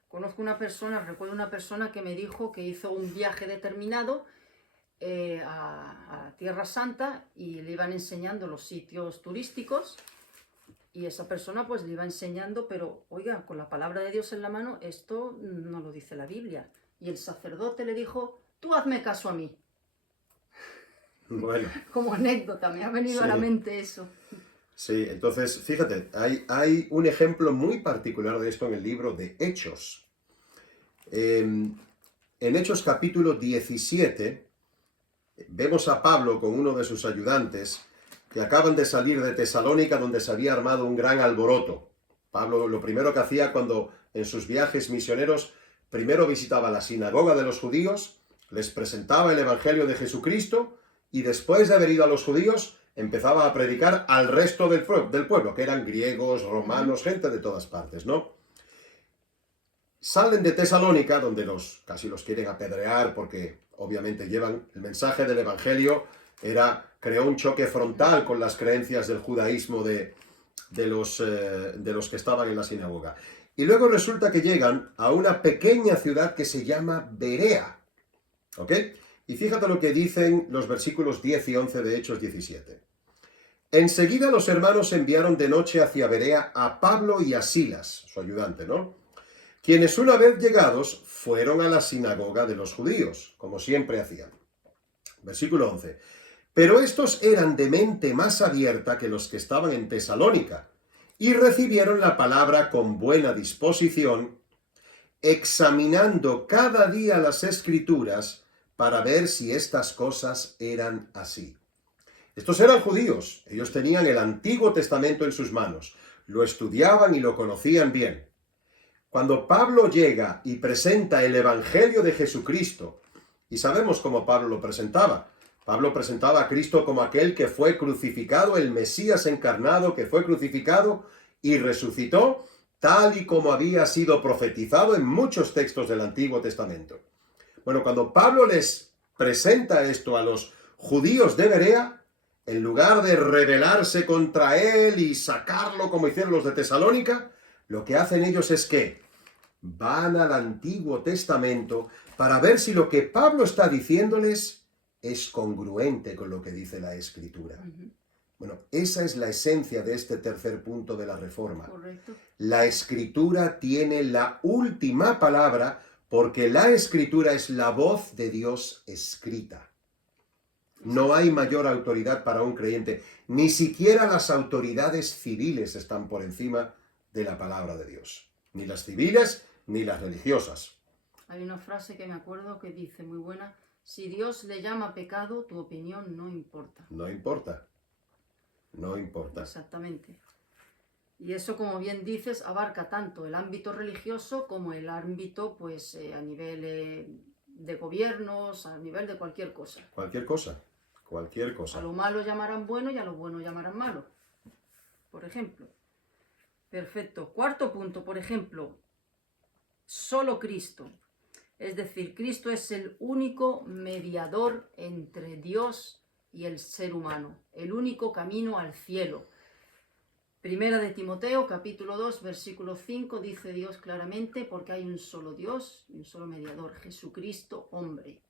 Conozco una persona, recuerdo una persona que me dijo que hizo un viaje determinado a Tierra Santa y le iban enseñando los sitios turísticos y esa persona pues le iba enseñando, pero oiga, con la palabra de Dios en la mano, esto no lo dice la Biblia. Y el sacerdote le dijo, tú hazme caso a mí. Bueno. Como anécdota, me ha venido a la mente eso. Sí, entonces, fíjate, hay un ejemplo muy particular de esto en el libro de Hechos. En Hechos capítulo 17, vemos a Pablo con uno de sus ayudantes que acaban de salir de Tesalónica, donde se había armado un gran alboroto. Pablo lo primero que hacía cuando en sus viajes misioneros, primero visitaba la sinagoga de los judíos, les presentaba el evangelio de Jesucristo, y después de haber ido a los judíos, empezaba a predicar al resto del pueblo, que eran griegos, romanos, gente de todas partes, ¿no? Salen de Tesalónica, donde casi los quieren apedrear, porque obviamente llevan el mensaje del evangelio, creó un choque frontal con las creencias del judaísmo de los que estaban en la sinagoga. Y luego resulta que llegan a una pequeña ciudad que se llama Berea, ¿ok? Y fíjate lo que dicen los versículos 10 y 11 de Hechos 17. Enseguida los hermanos enviaron de noche hacia Berea a Pablo y a Silas, su ayudante, ¿no? quienes una vez llegados fueron a la sinagoga de los judíos, como siempre hacían. Versículo 11. Pero estos eran de mente más abierta que los que estaban en Tesalónica, y recibieron la palabra con buena disposición, examinando cada día las Escrituras para ver si estas cosas eran así. Estos eran judíos, ellos tenían el Antiguo Testamento en sus manos, lo estudiaban y lo conocían bien. Cuando Pablo llega y presenta el Evangelio de Jesucristo, y sabemos cómo Pablo lo presentaba. Pablo presentaba a Cristo como aquel que fue crucificado, el Mesías encarnado, que fue crucificado y resucitó, tal y como había sido profetizado en muchos textos del Antiguo Testamento. Bueno, cuando Pablo les presenta esto a los judíos de Berea, en lugar de rebelarse contra él y sacarlo como hicieron los de Tesalónica, lo que hacen ellos es que van al Antiguo Testamento para ver si lo que Pablo está diciéndoles es congruente con lo que dice la Escritura. Bueno, esa es la esencia de este tercer punto de la Reforma. Correcto. La Escritura tiene la última palabra porque la Escritura es la voz de Dios escrita. No hay mayor autoridad para un creyente. Ni siquiera las autoridades civiles están por encima de la palabra de Dios. Ni las civiles ni las religiosas. Hay una frase que me acuerdo que dice muy buena: si Dios le llama pecado, tu opinión no importa. No importa. No importa. Exactamente. Y eso, como bien dices, abarca tanto el ámbito religioso como el ámbito, pues, a nivel de gobiernos, a nivel de cualquier cosa. Cualquier cosa. Cualquier cosa. A lo malo llamarán bueno y a lo bueno llamarán malo. Por ejemplo. Perfecto. Cuarto punto, por ejemplo, solo Cristo. Es decir, Cristo es el único mediador entre Dios y el ser humano, el único camino al cielo. Primera de Timoteo, capítulo 2, versículo 5, dice Dios claramente: porque hay un solo Dios y un solo mediador, Jesucristo, hombre.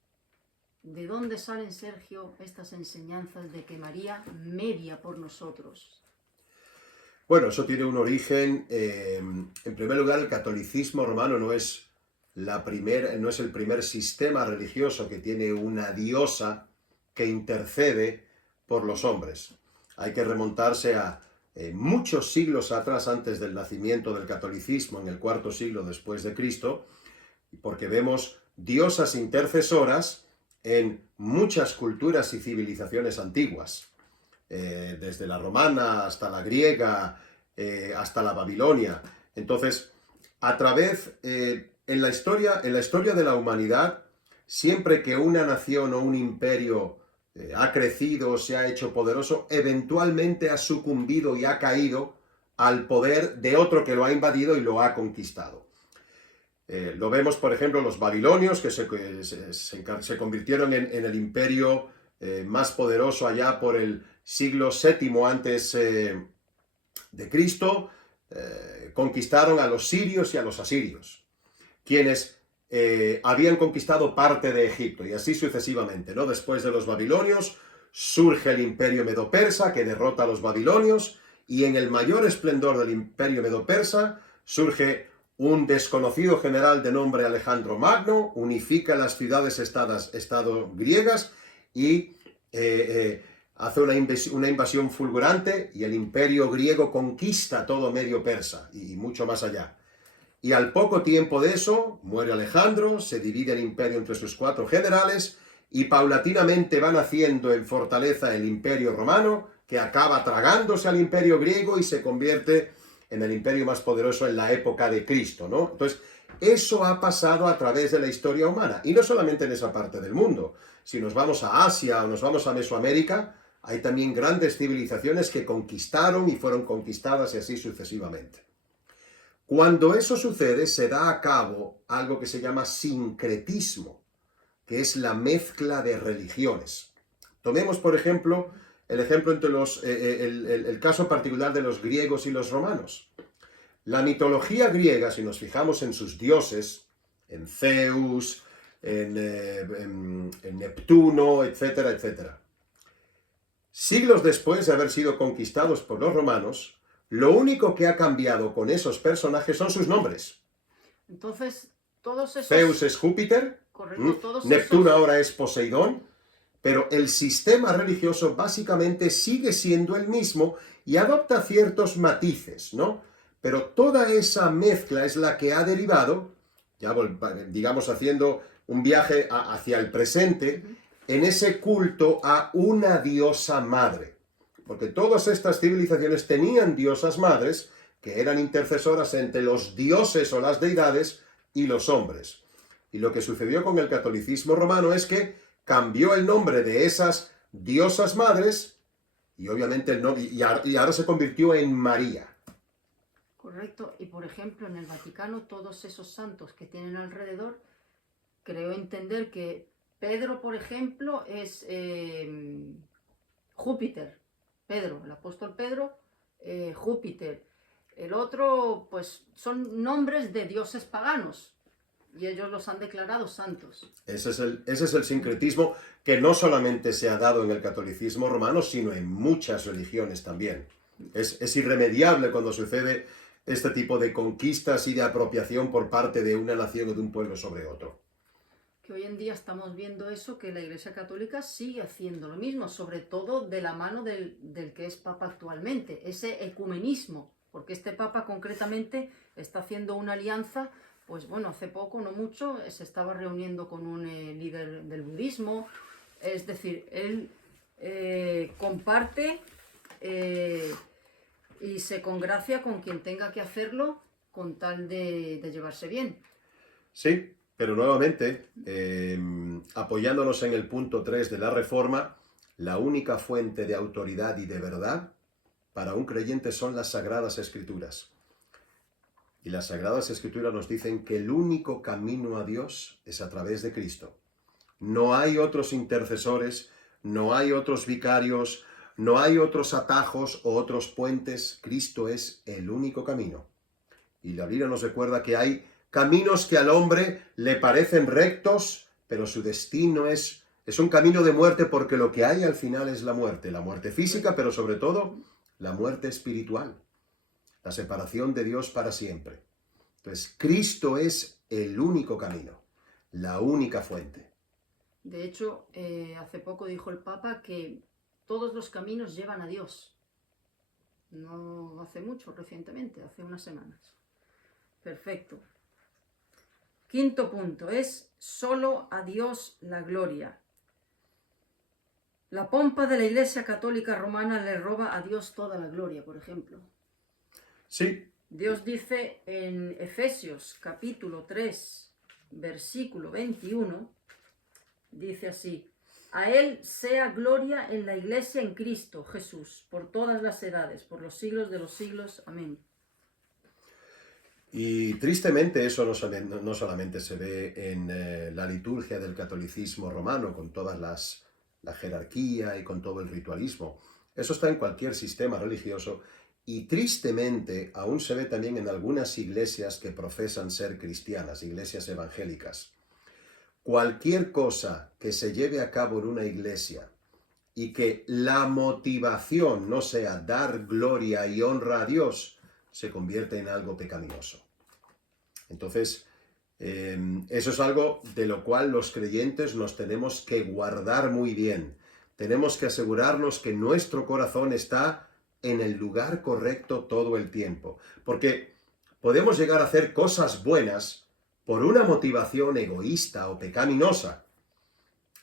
¿De dónde salen, Sergio, estas enseñanzas de que María media por nosotros? Bueno, eso tiene un origen, en primer lugar, el catolicismo romano no es el primer sistema religioso que tiene una diosa que intercede por los hombres. Hay que remontarse a muchos siglos atrás, antes del nacimiento del catolicismo, en el IV siglo después de Cristo, porque vemos diosas intercesoras en muchas culturas y civilizaciones antiguas, desde la romana hasta la griega, hasta la babilonia. Entonces, en la historia de la humanidad, siempre que una nación o un imperio ha crecido, se ha hecho poderoso, eventualmente ha sucumbido y ha caído al poder de otro que lo ha invadido y lo ha conquistado. Lo vemos, por ejemplo, los babilonios, que se convirtieron en el imperio más poderoso allá por el siglo VII antes de Cristo. Conquistaron a los sirios y a los asirios, quienes habían conquistado parte de Egipto, y así sucesivamente, ¿no? Después de los babilonios surge el imperio medo-persa, que derrota a los babilonios, y en el mayor esplendor del imperio medo-persa surge un desconocido general de nombre Alejandro Magno, unifica las ciudades-estado griegas y hace una invasión fulgurante, y el imperio griego conquista todo Medio Persa y mucho más allá. Y al poco tiempo de eso, muere Alejandro, se divide el imperio entre sus 4 generales, y paulatinamente va naciendo en fortaleza el imperio romano, que acaba tragándose al imperio griego y se convierte en el imperio más poderoso en la época de Cristo, ¿no? Entonces, eso ha pasado a través de la historia humana, y no solamente en esa parte del mundo. Si nos vamos a Asia o nos vamos a Mesoamérica, hay también grandes civilizaciones que conquistaron y fueron conquistadas, y así sucesivamente. Cuando eso sucede, se da a cabo algo que se llama sincretismo, que es la mezcla de religiones. Tomemos, por ejemplo, el ejemplo entre el caso particular de los griegos y los romanos. La mitología griega, si nos fijamos en sus dioses, en Zeus, en Neptuno, etcétera, etcétera, siglos después de haber sido conquistados por los romanos, lo único que ha cambiado con esos personajes son sus nombres. Entonces, todos esos... Zeus es Júpiter, Correcto, todos Neptuno esos... ahora es Poseidón, pero el sistema religioso básicamente sigue siendo el mismo y adopta ciertos matices, ¿no? Pero toda esa mezcla es la que ha derivado, ya digamos haciendo un viaje hacia el presente, en ese culto a una diosa madre. Porque todas estas civilizaciones tenían diosas madres que eran intercesoras entre los dioses o las deidades y los hombres. Y lo que sucedió con el catolicismo romano es que cambió el nombre de esas diosas madres y obviamente el nombre, y ahora se convirtió en María. Correcto, y por ejemplo en el Vaticano todos esos santos que tienen alrededor, creo entender que Pedro, por ejemplo, es Júpiter. Pedro, el apóstol Pedro, Júpiter. El otro, pues son nombres de dioses paganos y ellos los han declarado santos. Ese es el sincretismo que no solamente se ha dado en el catolicismo romano, sino en muchas religiones también. Es irremediable cuando sucede este tipo de conquistas y de apropiación por parte de una nación o de un pueblo sobre otro. Que hoy en día estamos viendo eso, que la Iglesia Católica sigue haciendo lo mismo, sobre todo de la mano del que es Papa actualmente, ese ecumenismo, porque este Papa concretamente está haciendo una alianza, pues bueno, hace poco, no mucho, se estaba reuniendo con un líder del budismo, es decir, él comparte y se congracia con quien tenga que hacerlo con tal de llevarse bien. Sí, pero nuevamente, apoyándonos en el punto 3 de la Reforma, la única fuente de autoridad y de verdad para un creyente son las Sagradas Escrituras. Y las Sagradas Escrituras nos dicen que el único camino a Dios es a través de Cristo. No hay otros intercesores, no hay otros vicarios, no hay otros atajos o otros puentes. Cristo es el único camino. Y la Biblia nos recuerda que hay caminos que al hombre le parecen rectos, pero su destino es un camino de muerte, porque lo que hay al final es la muerte física, pero sobre todo la muerte espiritual, la separación de Dios para siempre. Entonces, Cristo es el único camino, la única fuente. De hecho, hace poco dijo el Papa que todos los caminos llevan a Dios. No hace mucho, recientemente, hace unas semanas. Perfecto. Quinto punto es solo a Dios la gloria. La pompa de la Iglesia Católica Romana le roba a Dios toda la gloria, por ejemplo. Sí. Dios dice en Efesios capítulo 3, versículo 21, dice así: a Él sea gloria en la Iglesia en Cristo Jesús, por todas las edades, por los siglos de los siglos. Amén. Y tristemente eso no solamente se ve en la liturgia del catolicismo romano, con toda la jerarquía y con todo el ritualismo. Eso está en cualquier sistema religioso, y tristemente aún se ve también en algunas iglesias que profesan ser cristianas, iglesias evangélicas. Cualquier cosa que se lleve a cabo en una iglesia y que la motivación no sea dar gloria y honra a Dios, se convierte en algo pecaminoso. Entonces, eso es algo de lo cual los creyentes nos tenemos que guardar muy bien. Tenemos que asegurarnos que nuestro corazón está en el lugar correcto todo el tiempo. Porque podemos llegar a hacer cosas buenas por una motivación egoísta o pecaminosa.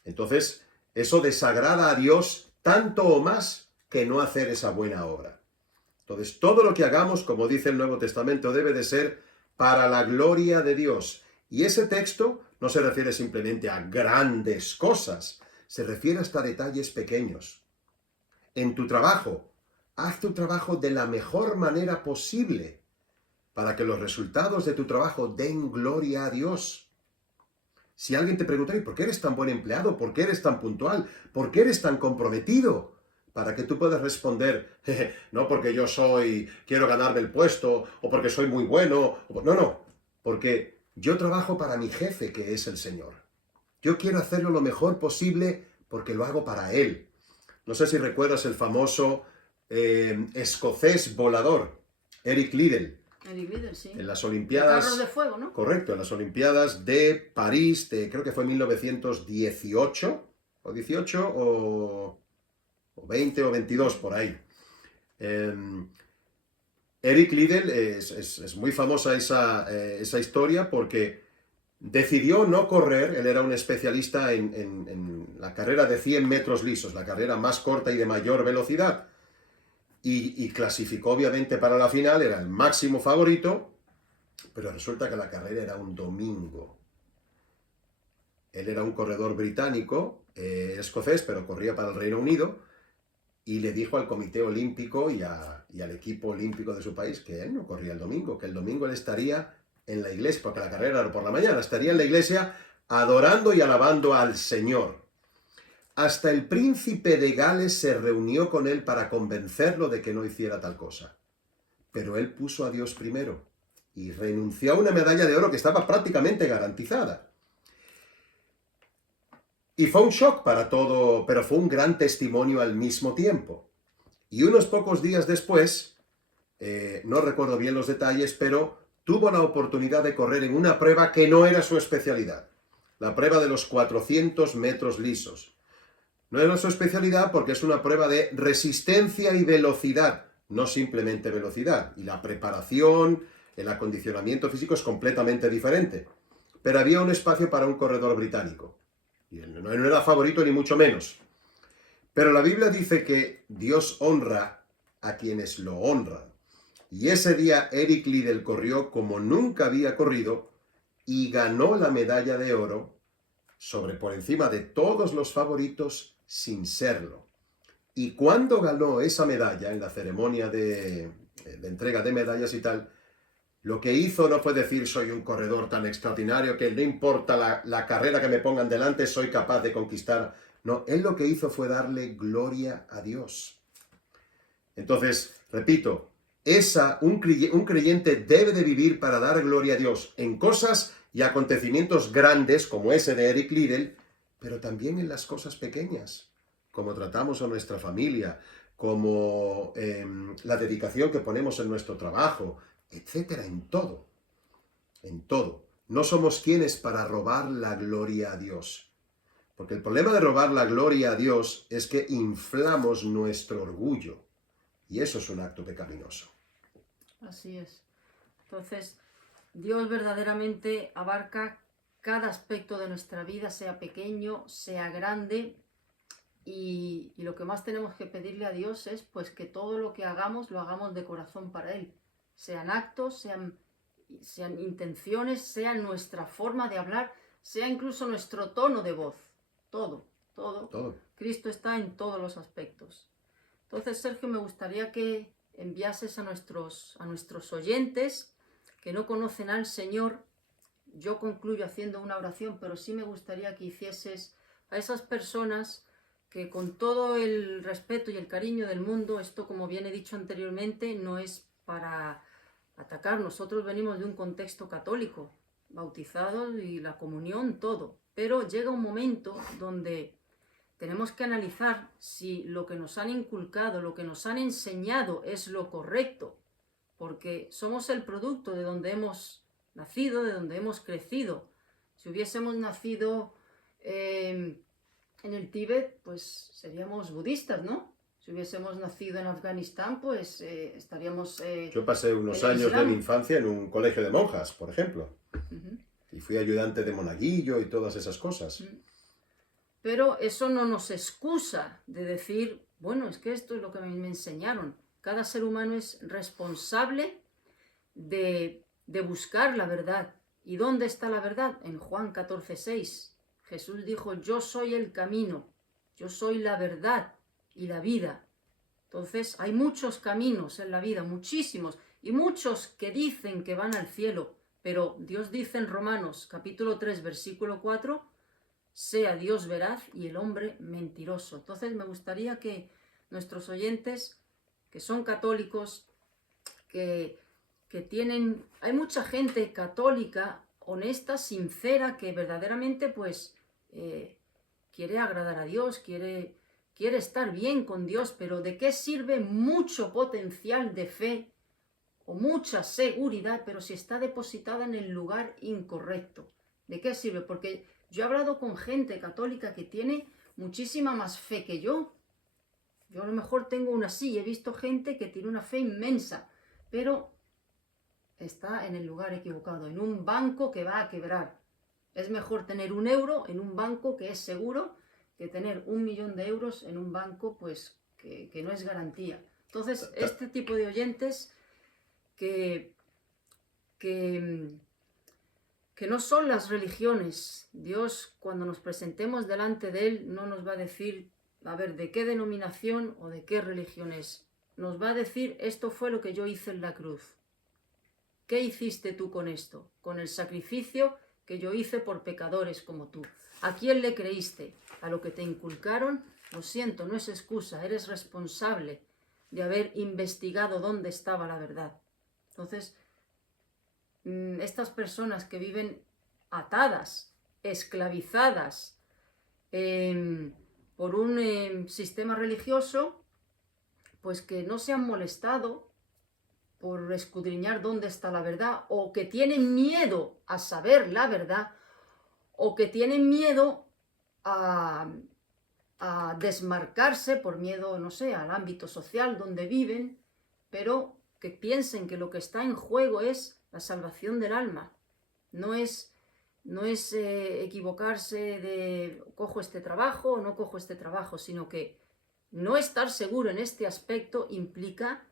Entonces, eso desagrada a Dios tanto o más que no hacer esa buena obra. Entonces, todo lo que hagamos, como dice el Nuevo Testamento, debe de ser para la gloria de Dios. Y ese texto no se refiere simplemente a grandes cosas, se refiere hasta a detalles pequeños. En tu trabajo, haz tu trabajo de la mejor manera posible para que los resultados de tu trabajo den gloria a Dios. Si alguien te pregunta: ¿y por qué eres tan buen empleado? ¿Por qué eres tan puntual? ¿Por qué eres tan comprometido? Para que tú puedas responder: no porque yo quiero ganarme el puesto, o porque soy muy bueno. No, porque yo trabajo para mi jefe, que es el Señor. Yo quiero hacerlo lo mejor posible porque lo hago para Él. No sé si recuerdas el famoso escocés volador, Eric Liddell, Eric Liddell, sí. En las De Olimpiadas... carros de fuego, ¿no? Correcto, en las Olimpiadas de París, creo que fue 1918, o 18, o 20 o 22, por ahí. Eric Liddell es muy famosa esa historia porque decidió no correr. Él era un especialista en la carrera de 100 metros lisos, la carrera más corta y de mayor velocidad. Y clasificó obviamente para la final, era el máximo favorito, pero resulta que la carrera era un domingo. Él era un corredor británico, escocés, pero corría para el Reino Unido, y le dijo al Comité Olímpico y al equipo olímpico de su país que él no corría el domingo, que el domingo él estaría en la iglesia, porque la carrera era por la mañana, estaría en la iglesia adorando y alabando al Señor. Hasta el príncipe de Gales se reunió con él para convencerlo de que no hiciera tal cosa. Pero él puso a Dios primero y renunció a una medalla de oro que estaba prácticamente garantizada. Y fue un shock para todo, pero fue un gran testimonio al mismo tiempo. Y unos pocos días después, no recuerdo bien los detalles, pero tuvo la oportunidad de correr en una prueba que no era su especialidad. La prueba de los 400 metros lisos. No era su especialidad porque es una prueba de resistencia y velocidad, no simplemente velocidad. Y la preparación, el acondicionamiento físico es completamente diferente. Pero había un espacio para un corredor británico. Y él no era favorito ni mucho menos. Pero la Biblia dice que Dios honra a quienes lo honran. Y ese día Eric Liddell corrió como nunca había corrido y ganó la medalla de oro por encima de todos los favoritos sin serlo. Y cuando ganó esa medalla en la ceremonia de entrega de medallas y tal, lo que hizo no fue decir soy un corredor tan extraordinario que no importa la carrera que me pongan delante, soy capaz de conquistar. No, él lo que hizo fue darle gloria a Dios. Entonces, repito, un creyente debe de vivir para dar gloria a Dios en cosas y acontecimientos grandes como ese de Eric Liddell, pero también en las cosas pequeñas, como tratamos a nuestra familia, como la dedicación que ponemos en nuestro trabajo, etcétera, en todo, en todo. No somos quienes para robar la gloria a Dios. Porque el problema de robar la gloria a Dios es que inflamos nuestro orgullo. Y eso es un acto pecaminoso. Así es. Entonces, Dios verdaderamente abarca cada aspecto de nuestra vida, sea pequeño, sea grande. Y lo que más tenemos que pedirle a Dios es pues que todo lo que hagamos, lo hagamos de corazón para Él. Sean actos, sean intenciones, sea nuestra forma de hablar, sea incluso nuestro tono de voz. Todo. Cristo está en todos los aspectos. Entonces, Sergio, me gustaría que enviases a nuestros oyentes que no conocen al Señor. Yo concluyo haciendo una oración, pero sí me gustaría que hicieses a esas personas que con todo el respeto y el cariño del mundo, esto como bien he dicho anteriormente, no es para atacar. Nosotros venimos de un contexto católico, bautizados y la comunión, todo. Pero llega un momento donde tenemos que analizar si lo que nos han inculcado, lo que nos han enseñado es lo correcto, porque somos el producto de donde hemos nacido, de donde hemos crecido. Si hubiésemos nacido en el Tíbet, pues seríamos budistas, ¿no? Si hubiésemos nacido en Afganistán, pues estaríamos... Yo pasé unos años de mi infancia en un colegio de monjas, por ejemplo. Y fui ayudante de monaguillo y todas esas cosas. Pero eso no nos excusa de decir, bueno, es que esto es lo que me enseñaron. Cada ser humano es responsable de buscar la verdad. ¿Y dónde está la verdad? En Juan 14:6. Jesús dijo, yo soy el camino, yo soy la verdad y la vida. Entonces hay muchos caminos en la vida, muchísimos, y muchos que dicen que van al cielo, pero Dios dice en Romanos capítulo 3, versículo 4, sea Dios veraz y el hombre mentiroso. Entonces me gustaría que nuestros oyentes, que son católicos, que tienen... Hay mucha gente católica, honesta, sincera, que verdaderamente pues quiere agradar a Dios, quiere estar bien con Dios, pero ¿de qué sirve mucho potencial de fe o mucha seguridad, pero si está depositada en el lugar incorrecto. ¿De qué sirve? Porque yo he hablado con gente católica que tiene muchísima más fe que yo. Yo a lo mejor tengo una sí, he visto gente que tiene una fe inmensa, pero está en el lugar equivocado, en un banco que va a quebrar. Es mejor tener 1 euro en un banco que es seguro que tener 1 millón de euros en un banco pues que no es garantía. Entonces, este tipo de oyentes que no son las religiones. Dios, cuando nos presentemos delante de Él, no nos va a decir, a ver, de qué denominación o de qué religión es. Nos va a decir, esto fue lo que yo hice en la cruz. ¿Qué hiciste tú con esto? Con el sacrificio que yo hice por pecadores como tú. ¿A quién le creíste? ¿A lo que te inculcaron? Lo siento, no es excusa, eres responsable de haber investigado dónde estaba la verdad. Entonces, estas personas que viven atadas, esclavizadas por un sistema religioso, pues que no se han molestado por escudriñar dónde está la verdad, o que tienen miedo a saber la verdad, o que tienen miedo a desmarcarse por miedo, no sé, al ámbito social donde viven, pero que piensen que lo que está en juego es la salvación del alma. No es equivocarse de cojo este trabajo o no cojo este trabajo, sino que no estar seguro en este aspecto implica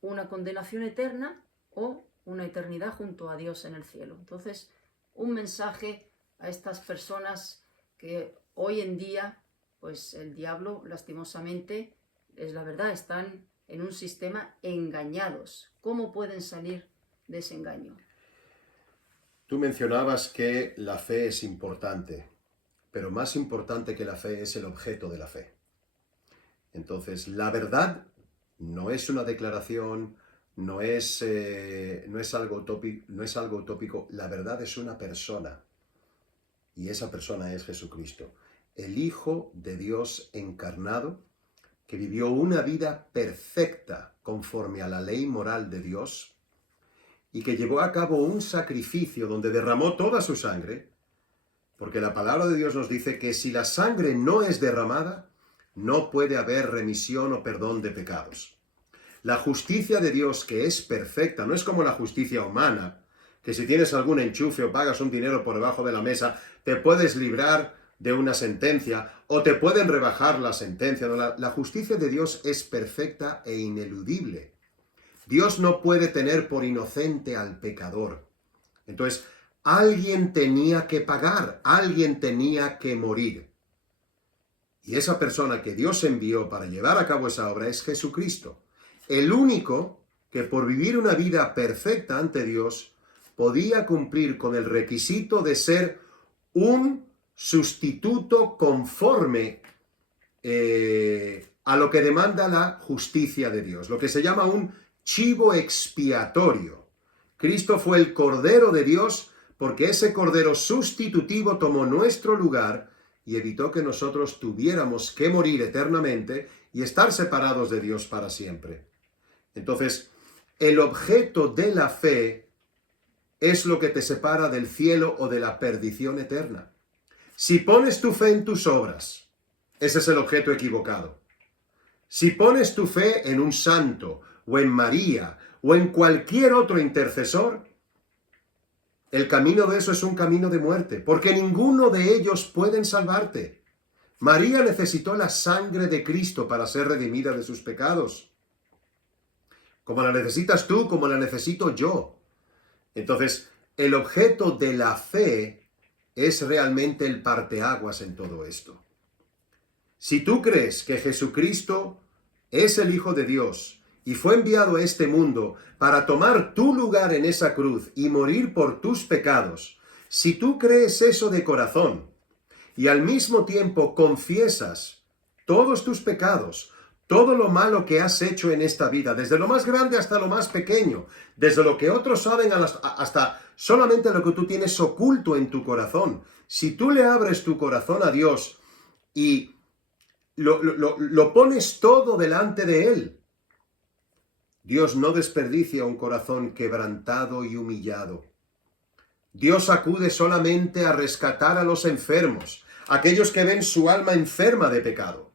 una condenación eterna o una eternidad junto a Dios en el cielo. Entonces, un mensaje a estas personas que hoy en día, pues el diablo, lastimosamente, es la verdad, están en un sistema engañados. ¿Cómo pueden salir de ese engaño? Tú mencionabas que la fe es importante, pero más importante que la fe es el objeto de la fe. Entonces, la verdad no es una declaración, no es algo utópico, la verdad es una persona, y esa persona es Jesucristo, el Hijo de Dios encarnado, que vivió una vida perfecta conforme a la ley moral de Dios, y que llevó a cabo un sacrificio donde derramó toda su sangre, porque la palabra de Dios nos dice que si la sangre no es derramada, no puede haber remisión o perdón de pecados. La justicia de Dios, que es perfecta, no es como la justicia humana, que si tienes algún enchufe o pagas un dinero por debajo de la mesa, te puedes librar de una sentencia o te pueden rebajar la sentencia. No, la justicia de Dios es perfecta e ineludible. Dios no puede tener por inocente al pecador. Entonces, alguien tenía que pagar, alguien tenía que morir. Y esa persona que Dios envió para llevar a cabo esa obra es Jesucristo. El único que por vivir una vida perfecta ante Dios podía cumplir con el requisito de ser un sustituto conforme a lo que demanda la justicia de Dios, lo que se llama un chivo expiatorio. Cristo fue el Cordero de Dios porque ese Cordero sustitutivo tomó nuestro lugar y evitó que nosotros tuviéramos que morir eternamente y estar separados de Dios para siempre. Entonces, el objeto de la fe es lo que te separa del cielo o de la perdición eterna. Si pones tu fe en tus obras, ese es el objeto equivocado. Si pones tu fe en un santo, o en María, o en cualquier otro intercesor, el camino de eso es un camino de muerte, porque ninguno de ellos pueden salvarte. María necesitó la sangre de Cristo para ser redimida de sus pecados. Como la necesitas tú, como la necesito yo. Entonces, el objeto de la fe es realmente el parteaguas en todo esto. Si tú crees que Jesucristo es el Hijo de Dios y fue enviado a este mundo para tomar tu lugar en esa cruz y morir por tus pecados, si tú crees eso de corazón y al mismo tiempo confiesas todos tus pecados, todo lo malo que has hecho en esta vida, desde lo más grande hasta lo más pequeño, desde lo que otros saben hasta solamente lo que tú tienes oculto en tu corazón, si tú le abres tu corazón a Dios y lo pones todo delante de Él, Dios no desperdicia un corazón quebrantado y humillado. Dios acude solamente a rescatar a los enfermos, aquellos que ven su alma enferma de pecado.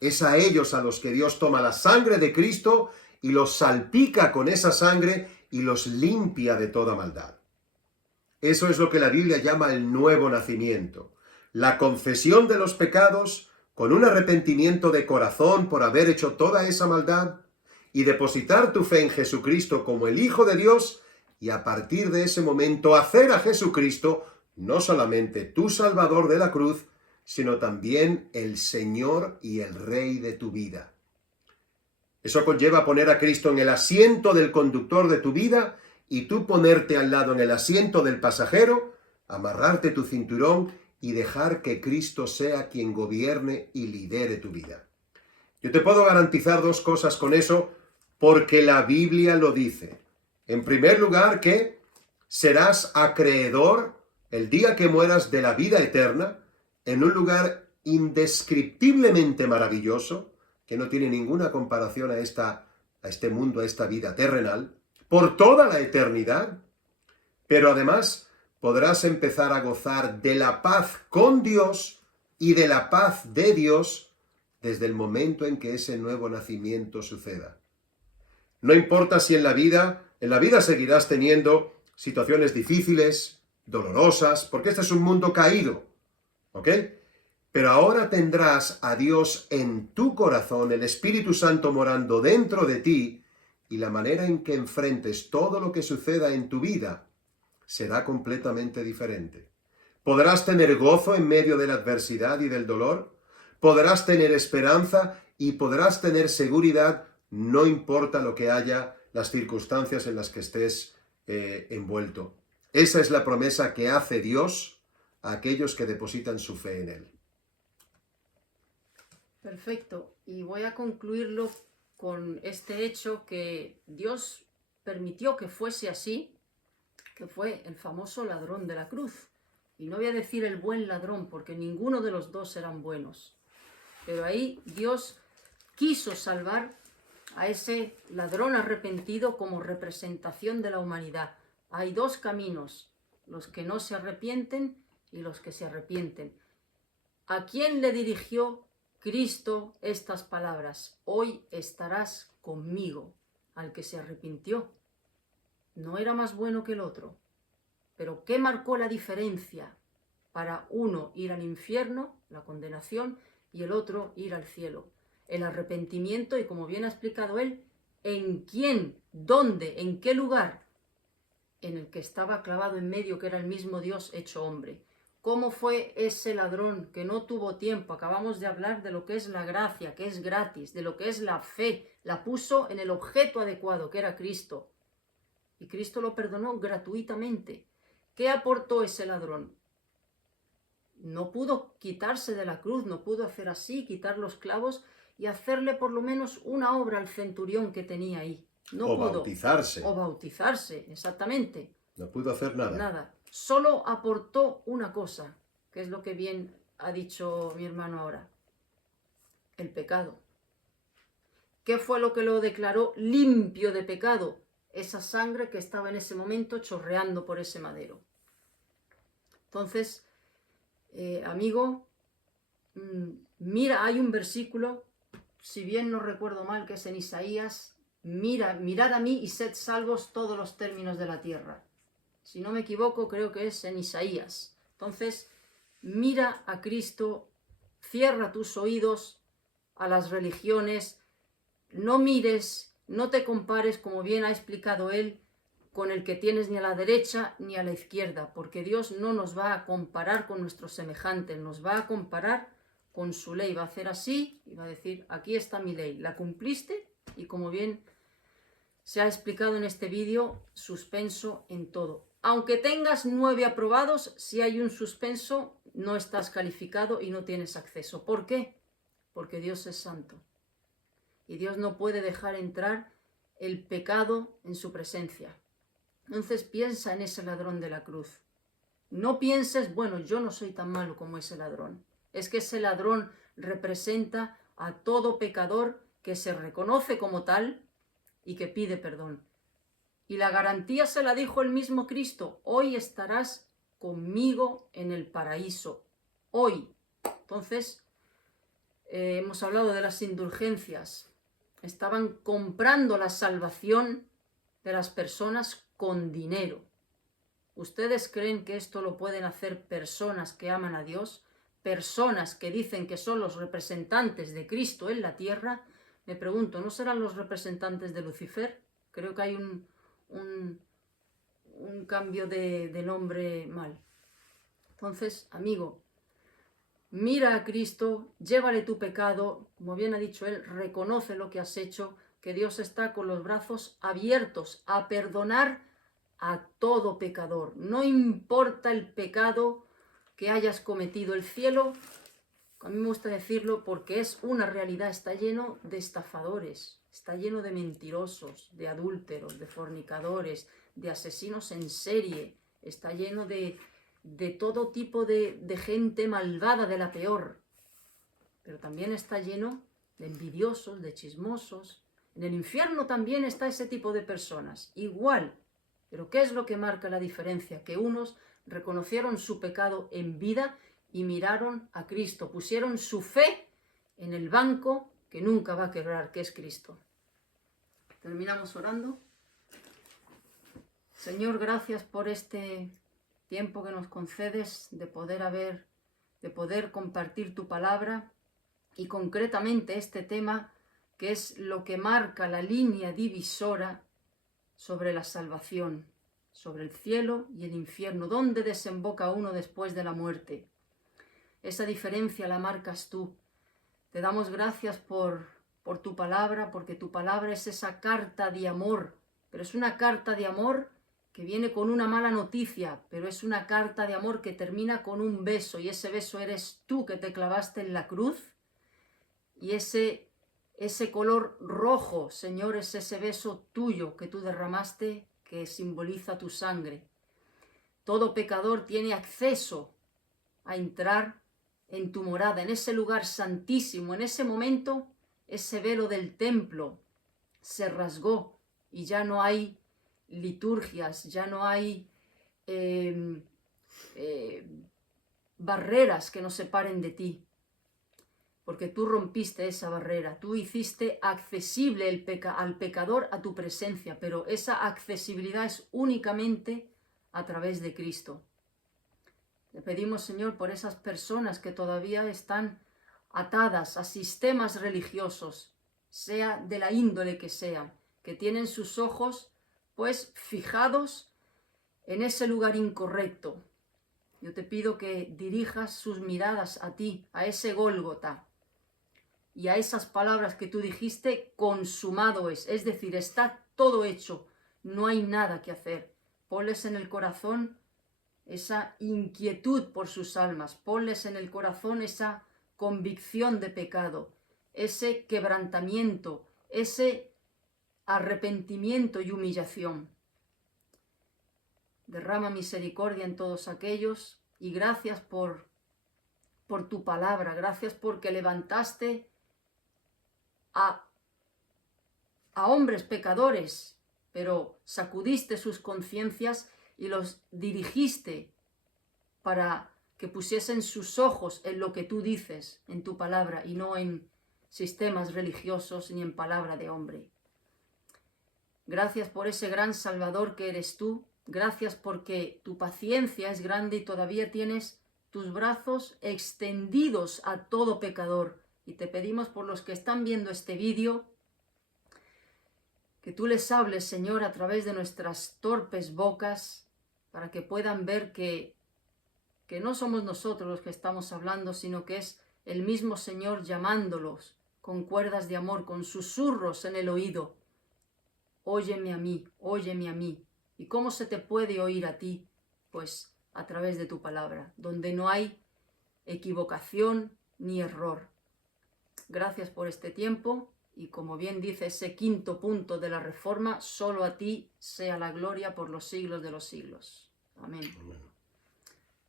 Es a ellos a los que Dios toma la sangre de Cristo y los salpica con esa sangre y los limpia de toda maldad. Eso es lo que la Biblia llama el nuevo nacimiento. La confesión de los pecados con un arrepentimiento de corazón por haber hecho toda esa maldad y depositar tu fe en Jesucristo como el Hijo de Dios y a partir de ese momento hacer a Jesucristo no solamente tu Salvador de la cruz, sino también el Señor y el Rey de tu vida. Eso conlleva poner a Cristo en el asiento del conductor de tu vida y tú ponerte al lado en el asiento del pasajero, amarrarte tu cinturón y dejar que Cristo sea quien gobierne y lidere tu vida. Yo te puedo garantizar dos cosas con eso, porque la Biblia lo dice. En primer lugar, que serás acreedor el día que mueras de la vida eterna en un lugar indescriptiblemente maravilloso, que no tiene ninguna comparación a este mundo, a esta vida terrenal, por toda la eternidad, pero además podrás empezar a gozar de la paz con Dios y de la paz de Dios desde el momento en que ese nuevo nacimiento suceda. No importa si en la vida seguirás teniendo situaciones difíciles, dolorosas, porque este es un mundo caído, ¿ok? Pero ahora tendrás a Dios en tu corazón, el Espíritu Santo morando dentro de ti, y la manera en que enfrentes todo lo que suceda en tu vida será completamente diferente. Podrás tener gozo en medio de la adversidad y del dolor, podrás tener esperanza y podrás tener seguridad, no importa lo que haya, las circunstancias en las que estés envuelto. Esa es la promesa que hace Dios a aquellos que depositan su fe en Él. Perfecto. Y voy a concluirlo con este hecho que Dios permitió que fuese así, que fue el famoso ladrón de la cruz. Y no voy a decir el buen ladrón, porque ninguno de los dos eran buenos. Pero ahí Dios quiso salvar a ese ladrón arrepentido como representación de la humanidad. Hay dos caminos, los que no se arrepienten y los que se arrepienten. ¿A quién le dirigió Cristo estas palabras? Hoy estarás conmigo. Al que se arrepintió. No era más bueno que el otro. Pero ¿qué marcó la diferencia para uno ir al infierno, la condenación, y el otro ir al cielo? El arrepentimiento y, como bien ha explicado él, ¿en quién? ¿Dónde? ¿En qué lugar? En el que estaba clavado en medio, que era el mismo Dios hecho hombre. ¿Cómo fue ese ladrón que no tuvo tiempo? Acabamos de hablar de lo que es la gracia, que es gratis, de lo que es la fe. La puso en el objeto adecuado, que era Cristo. Y Cristo lo perdonó gratuitamente. ¿Qué aportó ese ladrón? No pudo quitarse de la cruz, no pudo hacer así, quitar los clavos y hacerle por lo menos una obra al centurión que tenía ahí. No pudo. Bautizarse. O bautizarse, exactamente. No pudo hacer nada. Nada. Solo aportó una cosa, que es lo que bien ha dicho mi hermano ahora. El pecado. ¿Qué fue lo que lo declaró limpio de pecado? Esa sangre que estaba en ese momento chorreando por ese madero. Entonces, amigo, mira, hay un versículo, si bien no recuerdo mal, que es en Isaías: mirad a mí y sed salvos todos los términos de la tierra. Si no me equivoco, creo que es en Isaías. Entonces, mira a Cristo, cierra tus oídos a las religiones, no mires, no te compares, como bien ha explicado él, con el que tienes ni a la derecha ni a la izquierda, porque Dios no nos va a comparar con nuestros semejantes, nos va a comparar con su ley. Va a hacer así y va a decir: aquí está mi ley, la cumpliste. Y como bien se ha explicado en este vídeo, suspenso en todo. Aunque tengas 9 aprobados, si hay un suspenso, no estás calificado y no tienes acceso. ¿Por qué? Porque Dios es santo. Y Dios no puede dejar entrar el pecado en su presencia. Entonces piensa en ese ladrón de la cruz. No pienses, bueno, yo no soy tan malo como ese ladrón. Es que ese ladrón representa a todo pecador que se reconoce como tal, y que pide perdón. Y la garantía se la dijo el mismo Cristo: hoy estarás conmigo en el paraíso. Hoy. Entonces, hemos hablado de las indulgencias. Estaban comprando la salvación de las personas con dinero. ¿Ustedes creen que esto lo pueden hacer personas que aman a Dios? Personas que dicen que son los representantes de Cristo en la tierra. Me pregunto, ¿no serán los representantes de Lucifer? Creo que hay un cambio de nombre mal. Entonces, amigo, mira a Cristo, llévale tu pecado, como bien ha dicho él, reconoce lo que has hecho, que Dios está con los brazos abiertos a perdonar a todo pecador. No importa el pecado que hayas cometido. El cielo, a mí me gusta decirlo porque es una realidad, está lleno de estafadores, está lleno de mentirosos, de adúlteros, de fornicadores, de asesinos en serie, está lleno de todo tipo de gente malvada, de la peor. Pero también está lleno de envidiosos, de chismosos. En el infierno también está ese tipo de personas, igual. Pero ¿qué es lo que marca la diferencia? Que unos reconocieron su pecado en vida y miraron a Cristo, pusieron su fe en el banco que nunca va a quebrar, que es Cristo. Terminamos orando. Señor, gracias por este tiempo que nos concedes de poder compartir tu palabra y concretamente este tema que es lo que marca la línea divisora sobre la salvación, sobre el cielo y el infierno, dónde desemboca uno después de la muerte. Esa diferencia la marcas tú. Te damos gracias por tu palabra, porque tu palabra es esa carta de amor, pero es una carta de amor que viene con una mala noticia, pero es una carta de amor que termina con un beso, y ese beso eres tú que te clavaste en la cruz, y ese color rojo, Señor, es ese beso tuyo que tú derramaste, que simboliza tu sangre. Todo pecador tiene acceso a entrar en tu morada, en ese lugar santísimo. En ese momento, ese velo del templo se rasgó y ya no hay liturgias, ya no hay barreras que nos separen de ti, porque tú rompiste esa barrera, tú hiciste accesible al pecador a tu presencia, pero esa accesibilidad es únicamente a través de Cristo. Le pedimos, Señor, por esas personas que todavía están atadas a sistemas religiosos, sea de la índole que sea, que tienen sus ojos pues fijados en ese lugar incorrecto. Yo te pido que dirijas sus miradas a ti, a ese Gólgota, y a esas palabras que tú dijiste: consumado es decir, está todo hecho, no hay nada que hacer. Ponles en el corazón esa inquietud por sus almas, ponles en el corazón esa convicción de pecado, ese quebrantamiento, ese arrepentimiento y humillación. Derrama misericordia en todos aquellos, y gracias por tu palabra, gracias porque levantaste a hombres pecadores, pero sacudiste sus conciencias y los dirigiste para que pusiesen sus ojos en lo que tú dices, en tu palabra, y no en sistemas religiosos ni en palabra de hombre. Gracias por ese gran Salvador que eres tú. Gracias porque tu paciencia es grande y todavía tienes tus brazos extendidos a todo pecador. Y te pedimos por los que están viendo este vídeo, que tú les hables, Señor, a través de nuestras torpes bocas, para que puedan ver que no somos nosotros los que estamos hablando, sino que es el mismo Señor llamándolos con cuerdas de amor, con susurros en el oído. Óyeme a mí, óyeme a mí. ¿Y cómo se te puede oír a ti? Pues a través de tu palabra, donde no hay equivocación ni error. Gracias por este tiempo, y como bien dice ese quinto punto de la Reforma, solo a ti sea la gloria por los siglos de los siglos. Amén. Amén.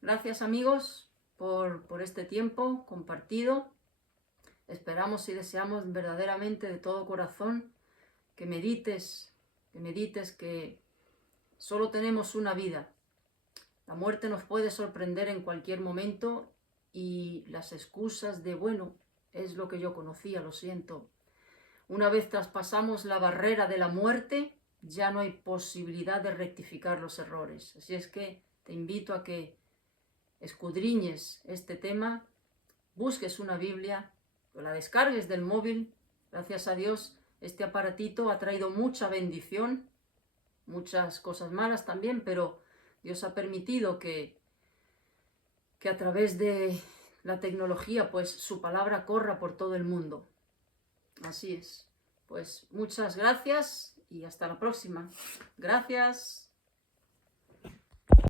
Gracias, amigos, por este tiempo compartido. Esperamos y deseamos verdaderamente de todo corazón que medites que solo tenemos una vida. La muerte nos puede sorprender en cualquier momento y las excusas de, bueno, es lo que yo conocía, lo siento. Una vez traspasamos la barrera de la muerte, ya no hay posibilidad de rectificar los errores. Así es que te invito a que escudriñes este tema, busques una Biblia, la descargues del móvil. Gracias a Dios, este aparatito ha traído mucha bendición, muchas cosas malas también, pero Dios ha permitido que a través de la tecnología, pues su palabra corra por todo el mundo. Así es. Pues muchas gracias y hasta la próxima. Gracias.